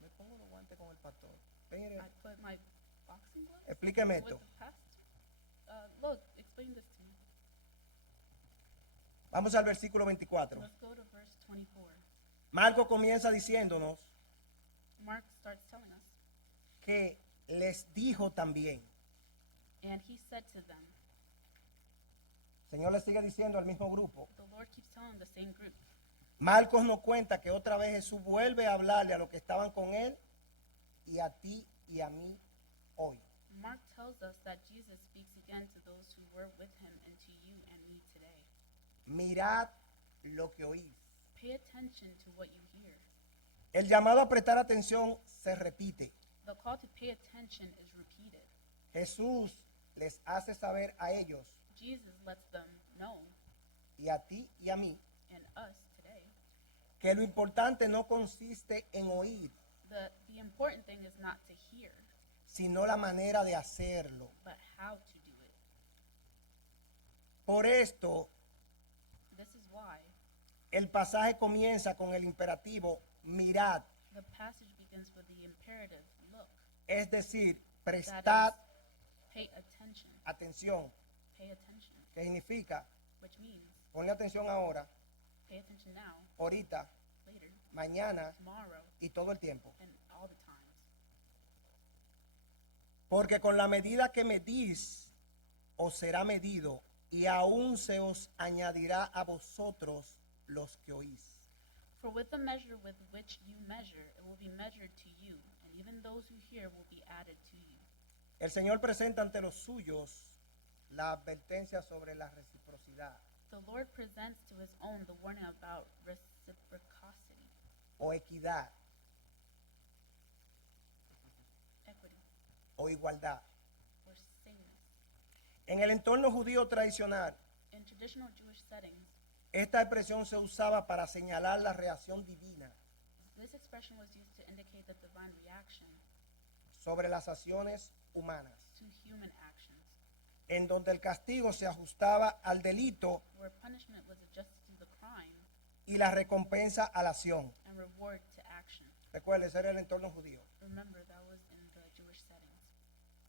me pongo los guantes con el pastor. Mire, I put my boxing gloves explíqueme with esto. the pastor. Look, explain this to me. Vamos al versículo 24. Let's go to verse 24. Marco comienza diciéndonos Mark starts telling us, que les dijo también. and he said to them, El Señor le sigue diciendo al mismo grupo. the Lord keeps telling the same group. Marcos nos cuenta que otra vez Jesús vuelve a hablarle a los que estaban con él y a ti y a mí hoy. Mark tells us that Jesus speaks again to those who were with him and to you and me today. Mirad lo que oís. pay attention to what you hear. El llamado a prestar atención se repite. The call to pay attention is repeated. Jesús les hace saber a ellos Jesus lets them know, y a ti y a mí and us today, que lo importante no consiste en oír, the important thing is not to hear, sino la manera de hacerlo. but how to do it. Por esto, This is why el pasaje comienza con el imperativo mirad, the passage begins with the imperative, look. es decir, That prestad is, pay attention, atención, pay attention, que significa which means ponle atención ahora, pay attention now, ahorita, later, mañana tomorrow, y todo el tiempo. and all the times. Porque con la medida que medís, os será medido, y aún se os añadirá a vosotros los que oís. For with the measure with which you measure, it will be measured to you, and even those who hear will be added to you. El Señor presenta ante los suyos la advertencia sobre la reciprocidad The Lord presents to his own the warning about reciprocity, o equidad equity, o igualdad. or sameness. En el entorno judío tradicional, In traditional Jewish settings, esta expresión se usaba para señalar la reacción divina this expression was used to indicate the divine reaction sobre las acciones humanas, to human actions, en donde el castigo se ajustaba al delito where punishment was adjusted to the crime y la recompensa a la acción. and reward to action. Recuerde, ese era el entorno judío. Remember, that was in the Jewish settings.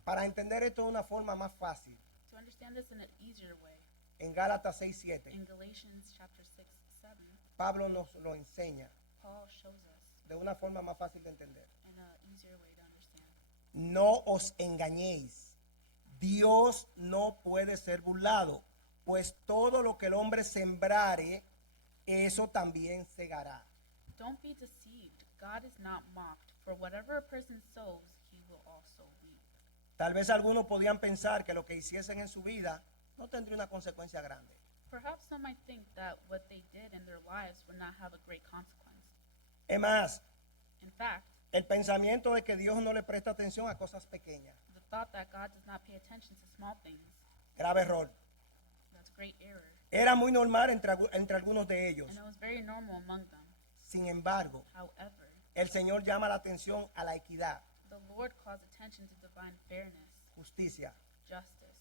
Para entender esto de una forma más fácil, To understand this in an easier way, en Gálatas 6:7, in Galatians chapter 6, 7, Pablo nos lo enseña Paul shows us de una forma más fácil de entender. in an easier way to understand. No os engañéis. Dios no puede ser burlado, pues todo lo que el hombre sembrare, eso también segará. Don't be deceived. God is not mocked. For whatever a person sows, he will also reap. Tal vez algunos podían pensar que lo que hiciesen en su vida no tendría una consecuencia grande. Perhaps some might think that what they did in their lives would not have a great consequence. Es más, In fact, el pensamiento de que Dios no le presta atención a cosas pequeñas. the thought that God does not pay attention to small things, Grave error. that's great error. Era muy normal entre algunos de ellos. And it was very normal among them. Sin embargo, However, el Señor llama la atención a la equidad, the Lord calls attention to divine fairness, justicia, justice,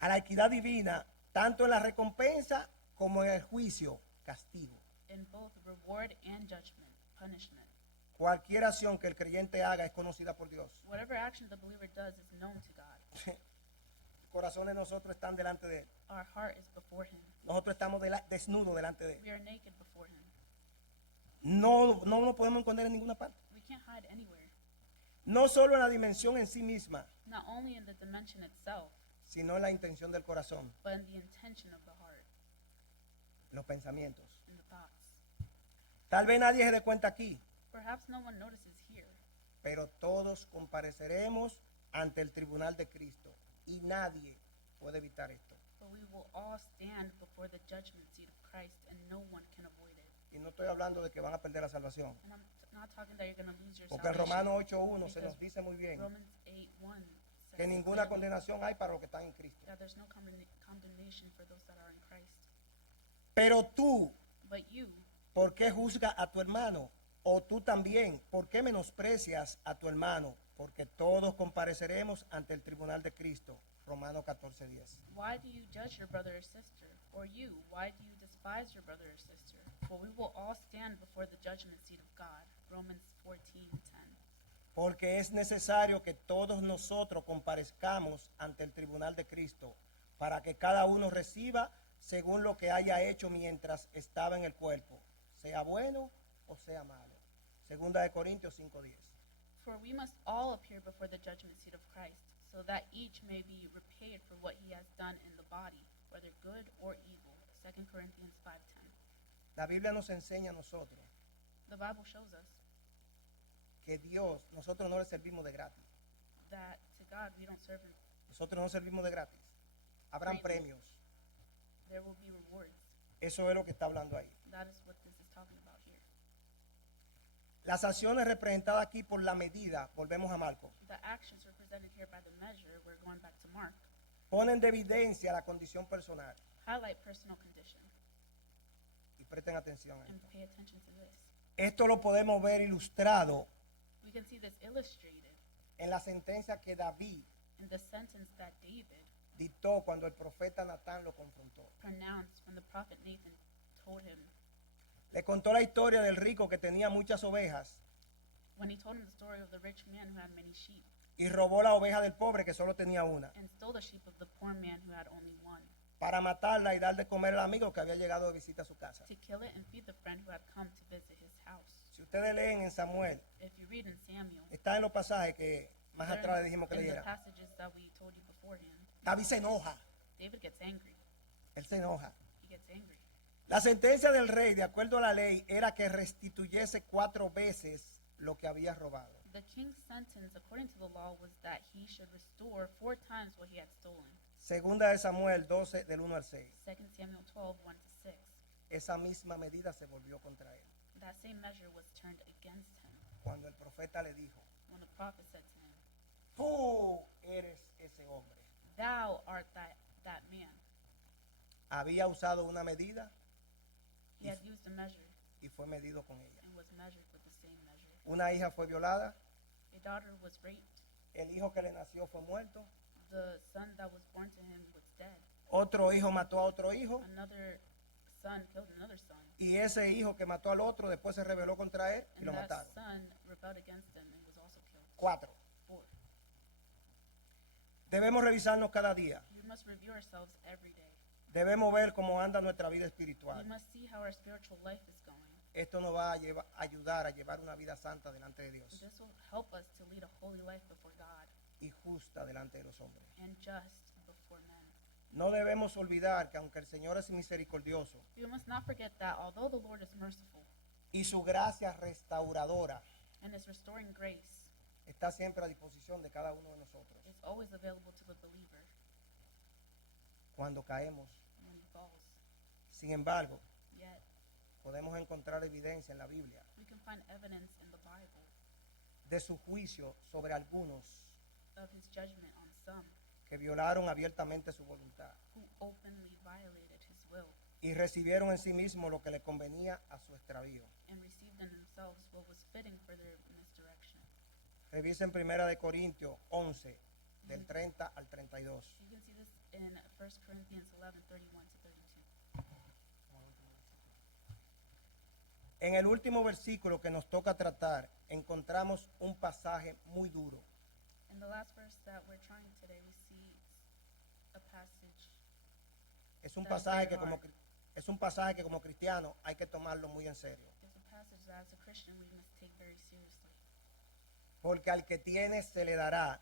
a la equidad divina, tanto en la recompensa como en el juicio, castigo. in both reward and judgment, punishment. Cualquier acción que el creyente haga es conocida por Dios. Whatever action the believer does is known to God. Los corazones de nosotros están delante de Él. Our heart is before him. Nosotros estamos desnudos delante de Él. We are naked before him. No nos podemos esconder en ninguna parte. We can't hide anywhere. No solo en la dimensión en sí misma, Not only in the dimension itself, sino en la intención del corazón, but in the intention of the heart, los pensamientos. in the thoughts. Tal vez nadie se dé cuenta aquí, Perhaps no one notices here, pero todos compareceremos ante el tribunal de Cristo y nadie puede evitar esto. but we will all stand before the judgment seat of Christ, and no one can avoid it. Y no estoy hablando de que van a perder la salvación, And I'm not talking that you're going to lose your porque en salvation. Romanos 8:1 se nos dice muy bien Romans 8:1 says que ninguna clearly condenación hay para los que están en Cristo. that there's no condemnation for those that are in Christ. Pero tú, But you, ¿por qué juzgas a tu hermano? O tú también, ¿por qué menosprecias a tu hermano? Porque todos compareceremos ante el tribunal de Cristo. Romanos 14:10. why do you judge your brother or sister? Or you, why do you despise your brother or sister? For we will all stand before the judgment seat of God. Romans 14:10. Porque es necesario que todos nosotros comparezcamos ante el tribunal de Cristo, para que cada uno reciba según lo que haya hecho mientras estaba en el cuerpo, sea bueno o sea malo. Segunda de Corintios 5:10. For we must all appear before the judgment seat of Christ, so that each may be repaid for what he has done in the body, whether good or evil. 2 Corinthians 5:10. La Biblia nos enseña a nosotros The Bible shows us que Dios, nosotros no le servimos de gratis. that to God we don't serve him. Nosotros no servimos de gratis. Habrán Freely. premios. There will be rewards. Eso es lo que está hablando ahí. That is what this is talking about here. Las acciones representadas aquí por la medida, volvemos a Marcos, The actions represented here by the measure, we're going back to Mark, ponen de evidencia la condición personal. highlight personal condition. Y presten atención a And esto. pay attention to this. Esto lo podemos ver ilustrado We can see this illustrated en la sentencia que David in the sentence that David dictó cuando el profeta Natán lo confrontó. pronounced when the prophet Nathan told him, Le contó la historia del rico que tenía muchas ovejas when he told him the story of the rich man who had many sheep y robó la oveja del pobre que solo tenía una, and stole the sheep of the poor man who had only one, para matarla y dar de comer al amigo que había llegado de visita a su casa. to kill it and feed the friend who had come to visit his house. Si ustedes leen en Samuel, If you read in Samuel, está en los pasajes que más they're atrás le dijimos que in the leyera. passages that we told you beforehand, David se enoja, David gets angry. él se enoja. He gets angry. La sentencia del rey, de acuerdo a la ley, era que restituyese 4 veces lo que había robado. The king's sentence, according to the law, was that he should restore 4 times what he had stolen. Segunda de Samuel 12, del 1 al 6. 2 Samuel 12, 1 to 6. Esa misma medida se volvió contra él. That same measure was turned against him Cuando el profeta le dijo, when the prophet said to him, tú eres ese hombre. "Thou art that man." Había usado una medida He had used a measure y fue medido con ella. and was measured with the same measure. Una hija fue violada, A daughter was raped. el hijo que le nació fue muerto, The son that was born to him was dead. otro hijo mató a otro hijo Another son killed another son. y ese hijo que mató al otro después se rebeló contra él y And lo that mataron. son rebelled against him and was also killed. 4. 4. Debemos revisarnos cada día. We must review ourselves every day. Debemos ver cómo anda nuestra vida We espiritual. must see how our spiritual life is going. Esto nos va a ayudar a llevar una vida santa delante de Dios This will help us to lead a holy life before God y justa delante de los hombres. and just before men. No debemos olvidar que aunque el Señor es misericordioso We must not forget that although the Lord is merciful y su gracia restauradora and is restoring grace, está siempre a disposición de cada uno de nosotros, it's always available to the believer cuando caemos, when he falls. sin embargo, Yet, podemos encontrar evidencia en la Biblia we can find evidence in the Bible de su juicio sobre algunos of his judgment on some que violaron abiertamente su voluntad who openly violated his will y recibieron en sí mismos lo que le convenía a su extravío. and received in themselves what was fitting for their misdirection. Revisen 1 de Corintios 11, del 30 al 32. You can see this in 1 Corinthians 11, 31 to 32. En el último versículo que nos toca tratar, encontramos un pasaje muy duro. In the last verse that we're trying today, we see a passage. Es un That's pasaje very que como cristiano hay que tomarlo muy en serio. It's a passage that as a Christian we must take very seriously. Porque al que tiene se le dará,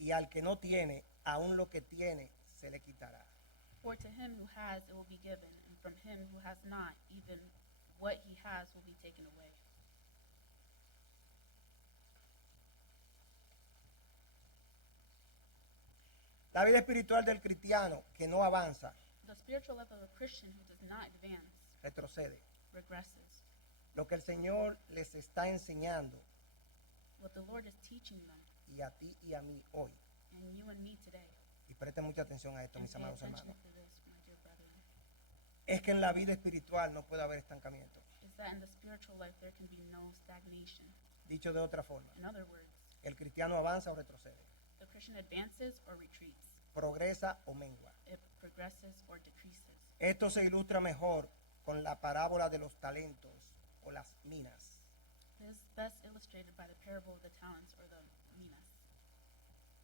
y al que no tiene, aún lo que tiene se le quitará. For to him who has it will be given, and from him who has not, even what he has will be taken away. La vida espiritual del cristiano que no avanza, The spiritual life of a Christian who does not advance retrocede. regresses. Lo que el Señor les está enseñando, What the Lord is teaching them, y a ti y a mí hoy, and you and me today, y presten mucha atención a esto, and mis pay amados attention hermanos, to this, my dear brethren, es que en la vida espiritual no puede haber estancamiento. is that in the spiritual life there can be no stagnation. Dicho de otra forma, In other words, el cristiano avanza o retrocede, the Christian advances or retreats. progresa o mengua. It progresses or decreases. Esto se ilustra mejor con la parábola de los talentos o las minas. This is best illustrated by the parable of the talents or the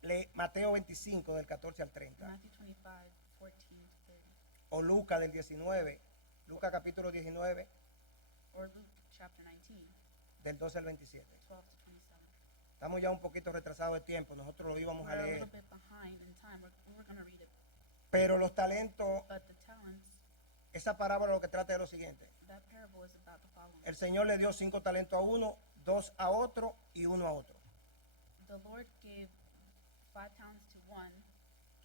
minas. Mateo 25 del 14 al 30 Matthew 25, 14 to 30. o Lucas del 19, Lucas capítulo 19 Or Luke chapter 19, del 12 al 27. 12 to 27. Estamos ya un poquito retrasados de tiempo, nosotros lo íbamos a We're a leer, little bit behind in time. We're going to read it. pero los talentos, But the talents, esa parábola lo que trata es lo siguiente. that parable is about the following. El Señor le dio 5 talentos a uno, 2 a otro y 1 a otro. The Lord gave 5 talents to one,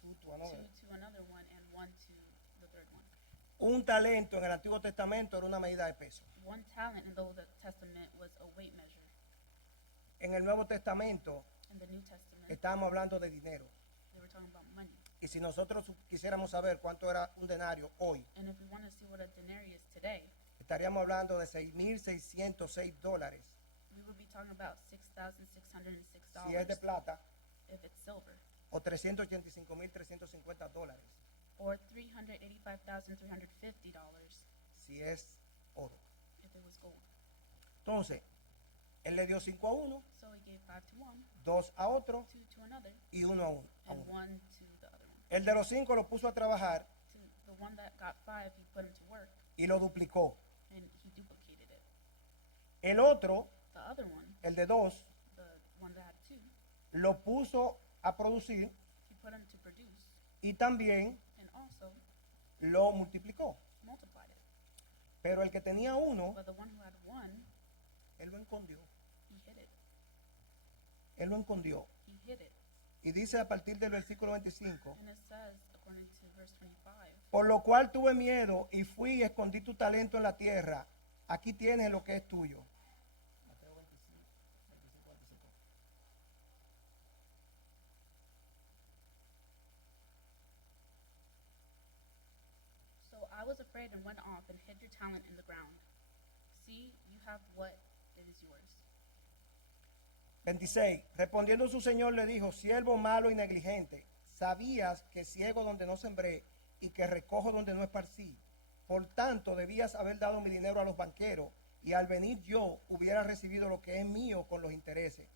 Tú, 2 another. to another one, and 1 to the third one. Un talento en el Antiguo Testamento era una medida de peso. 1 talent in the Old Testament was a weight measure. En el Nuevo Testamento In the New Testament, estábamos hablando de dinero. they were talking about money. Y si nosotros quisiéramos saber cuánto era un denario hoy, And if we want to see what a denarius is today, estaríamos hablando de $6,606 we would be talking about $6,606 si es de plata if it's silver, o $385,350 or $385,350 si es oro. if it was gold. Entonces, él le dio 5 a uno, So he gave 5 to one, 2 a otro 2 to another, y 1 a uno. and 1 to the other one. El de los 5 lo puso a trabajar To the one that got 5, he put him to work, y lo duplicó. and he duplicated it. El otro, The other one, el de 2, the one that had 2, lo puso a producir he put him to produce, y también and also lo multiplicó. multiplied it. Pero el que tenía 1, But the one who had 1, él lo escondió. he hid it. Él lo escondió. He hid it. Y dice a partir del versículo 25, And it says, according to verse 25, por lo cual tuve miedo y fui y escondí tu talento en la tierra. Aquí tienes lo que es tuyo. Mateo 25, 25. so I was afraid and went off and hid your talent in the ground. See, you have what is yours. 26. Respondiendo su señor le dijo, siervo malo y negligente, sabías que ciego donde no sembré y que recojo donde no esparcí. Por tanto, debías haber dado mi dinero a los banqueros y al venir yo hubiera recibido lo que es mío con los intereses.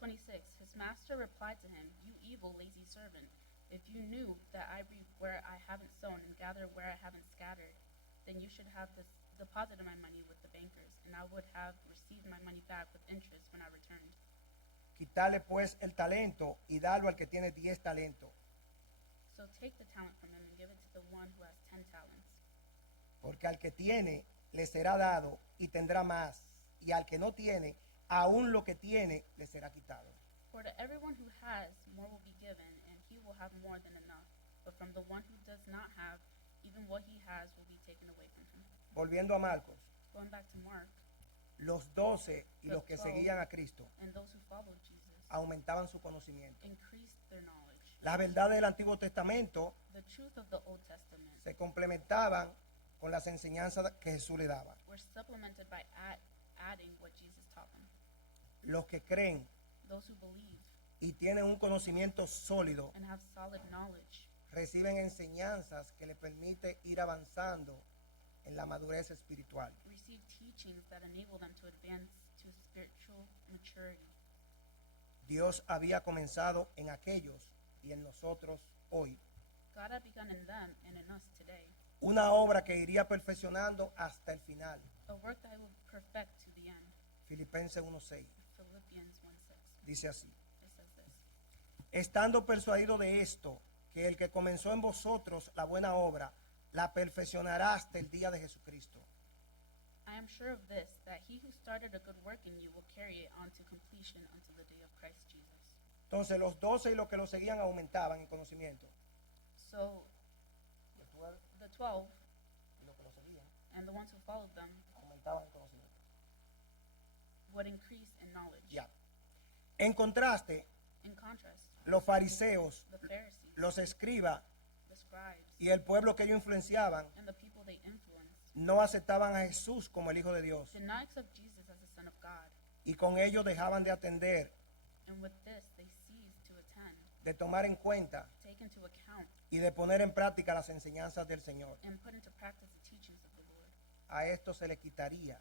26. His master replied to him, you evil, lazy servant. If you knew that I reap where I haven't sown and gather where I haven't scattered, then you should have deposited my money with the bankers, and I would have received my money back with interest when I returned. Quitarle pues el talento y darlo al que tiene 10 talentos. So take the talent from him and give it to the one who has 10 talents. Porque al que tiene le será dado y tendrá más, y al que no tiene, aún lo que tiene le será quitado. For to everyone who has, more will be given, and he will have more than enough. But from the one who does not have, even what he has will be taken away from him. Volviendo a Marcos, Going back to Mark, los 12 y los que seguían a Cristo and those who followed Jesus aumentaban su conocimiento. increased their knowledge. Las verdades del Antiguo Testamento The truth of the Old Testament se complementaban con las enseñanzas que Jesús le daba. were supplemented by adding what Jesus taught them. Los que creen Those who believe y tienen un conocimiento sólido and have solid knowledge reciben enseñanzas que les permite ir avanzando en la madurez espiritual. receive teachings that enable them to advance to spiritual maturity. Dios había comenzado en aquellos y en nosotros hoy God had begun in them and in us today una obra que iría perfeccionando hasta el final. a work that will perfect to the end. Filipenses 1:6 Philippians 1:6. dice así: It says this. estando persuadido de esto, que el que comenzó en vosotros la buena obra, la perfeccionará hasta el día de Jesucristo. I am sure of this, that he who started a good work in you will carry it on to completion until the day of Christ Jesus. Entonces los 12 y los que lo seguían aumentaban en conocimiento. So Los 12 the 12 y los que lo seguían and the ones who followed them aumentaban en conocimiento. would increase in knowledge. Ya. En contraste, In contrast, los fariseos, the Pharisees, los escribas the scribes, y el pueblo que ellos influenciaban and the people they influenced no aceptaban a Jesús como el Hijo de Dios did not accept Jesus as the Son of God, y con ello dejaban de atender, and with this they ceased to attend, de tomar en cuenta take into account, y de poner en práctica las enseñanzas del Señor. and put into practice the teachings of the Lord. A esto se le quitaría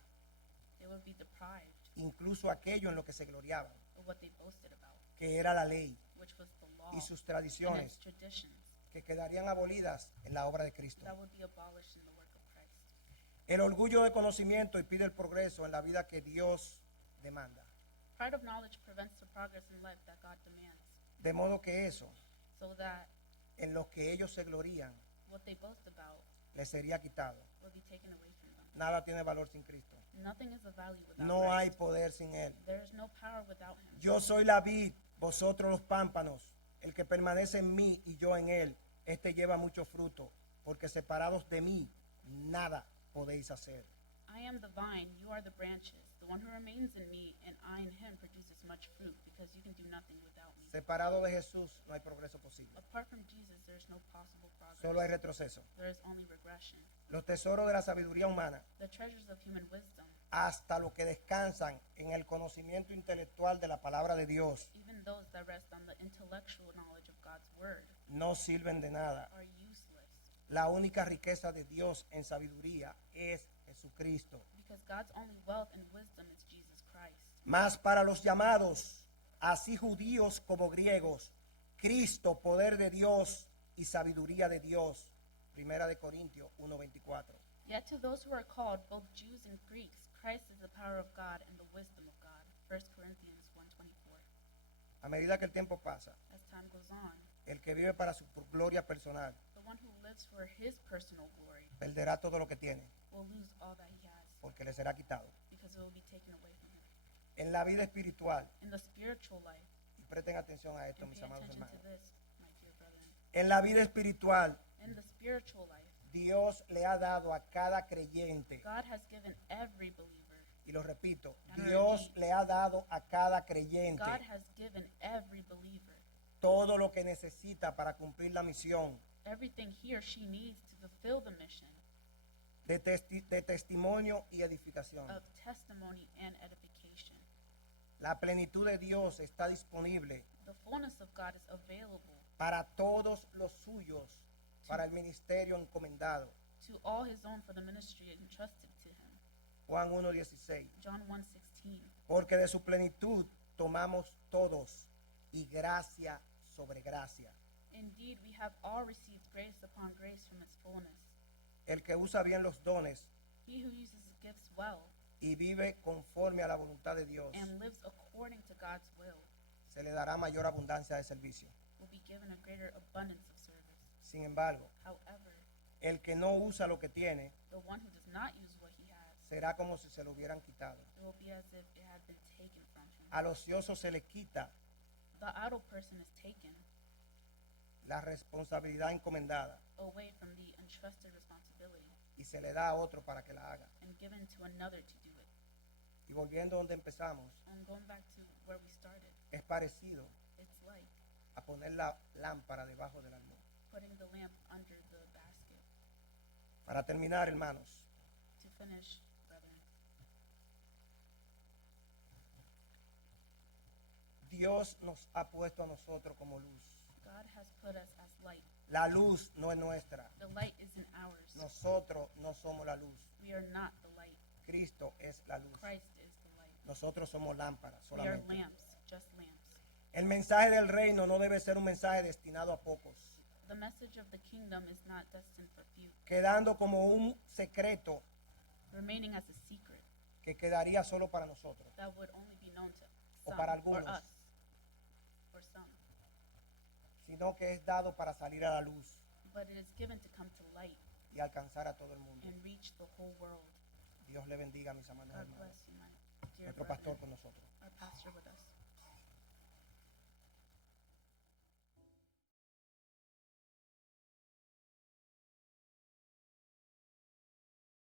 They would be deprived incluso aquello en lo que se gloriaban, of what they boasted about, que era la ley which was the law y sus and tradiciones, its traditions que quedarían abolidas en la obra de Cristo. that would be abolished in the work of Christ. El orgullo de conocimiento impide el progreso en la vida que Dios demanda. Pride of knowledge prevents the progress in life that God demands, De modo que eso, so that en lo que ellos se glorían, what they boast about les sería quitado. will be taken away from them. Nada tiene valor sin Cristo. Nothing is of value without No hay Christ. poder sin Él. There is no power without him. Yo soy la vid, vosotros los pámpanos. El que permanece en mí y yo en él, este lleva mucho fruto, porque separados de mí nada podéis hacer. I am the vine, you are the branches. The one who remains in me and I in him produces much fruit, because you can do nothing without me. Separado de Jesús no hay progreso posible. Apart from Jesus, there is no possible progress. Solo hay retroceso. There is only regression. Los tesoros de la sabiduría humana, The treasures of human wisdom, hasta lo que descansan en el conocimiento intelectual de la palabra de Dios, even those that rest on the intellectual knowledge of God's word, no sirven de nada. are useless, La única riqueza de Dios en sabiduría es Jesucristo. because God's only wealth and wisdom is Jesus Christ. Mas para los llamados, así judíos como griegos, Cristo, poder de Dios y sabiduría de Dios. Primera de Corintios 1:24. Yet to those who are called, both Jews and Greeks, Christ is the power of God and the wisdom of God. 1 Corinthians 1:24. A medida que el tiempo pasa, As time goes on, el que vive para su gloria personal the one who lives for his personal glory perderá todo lo que tiene, will lose all that he has, porque le será quitado. because it will be taken away from him. En la vida espiritual, In the spiritual life, y presten atención a esto, and mis pay amados attention to hermanos, this, my dear brethren. en la vida espiritual, In the spiritual life, Dios le ha dado a cada creyente, God has given every believer, y lo repito, And Dios repeat. le ha dado a cada creyente God has given every believer todo lo que necesita para cumplir la misión everything he or she needs to fulfill the mission de testimonio y edificación. of testimony and edification. La plenitud de Dios está disponible The fullness of God is available para todos los suyos, para el ministerio encomendado. to all his own for the ministry entrusted to him. Juan 1:16. John 1:16. Porque de su plenitud tomamos todos, y gracia sobre gracia. Indeed, we have all received grace upon grace from its fullness. El que usa bien los dones He who uses his gifts well y vive conforme a la voluntad de Dios, and lives according to God's will se le dará mayor abundancia de servicio. will be given a greater abundance of service. Sin embargo, However, el que no usa lo que tiene, the one who does not use what he has, será como si se lo hubieran quitado. it will be as if it had been taken from him. Al ocioso se le quita The idle person is taken la responsabilidad encomendada away from the entrusted responsibility y se le da a otro para que la haga. and given to another to do it. Y volviendo donde empezamos, And going back to where we started, es parecido it's like a poner la lámpara debajo del almud. putting the lamp under the basket. Para terminar, hermanos, To finish, brethren, Dios nos ha puesto a nosotros como luz. God has put us as light. La luz no es nuestra. The light isn't ours. Nosotros no somos la luz. We are not the light. Cristo es la luz. Christ is the light. Nosotros somos lámparas We are solamente. lamps, just lamps. El mensaje del reino no debe ser un mensaje destinado a pocos, The message of the kingdom is not destined for few, quedando como un secreto remaining as a secret que quedaría solo para nosotros. that would only be known to O some, para or algunos. us, or some. Sino que es dado para salir a la luz But it is given to come to light y alcanzar a todo el mundo. and reach the whole world. Dios le bendiga, mis amados God hermanos. bless you, my dear Nuestro pastor brethren. con nosotros. Our pastor with us.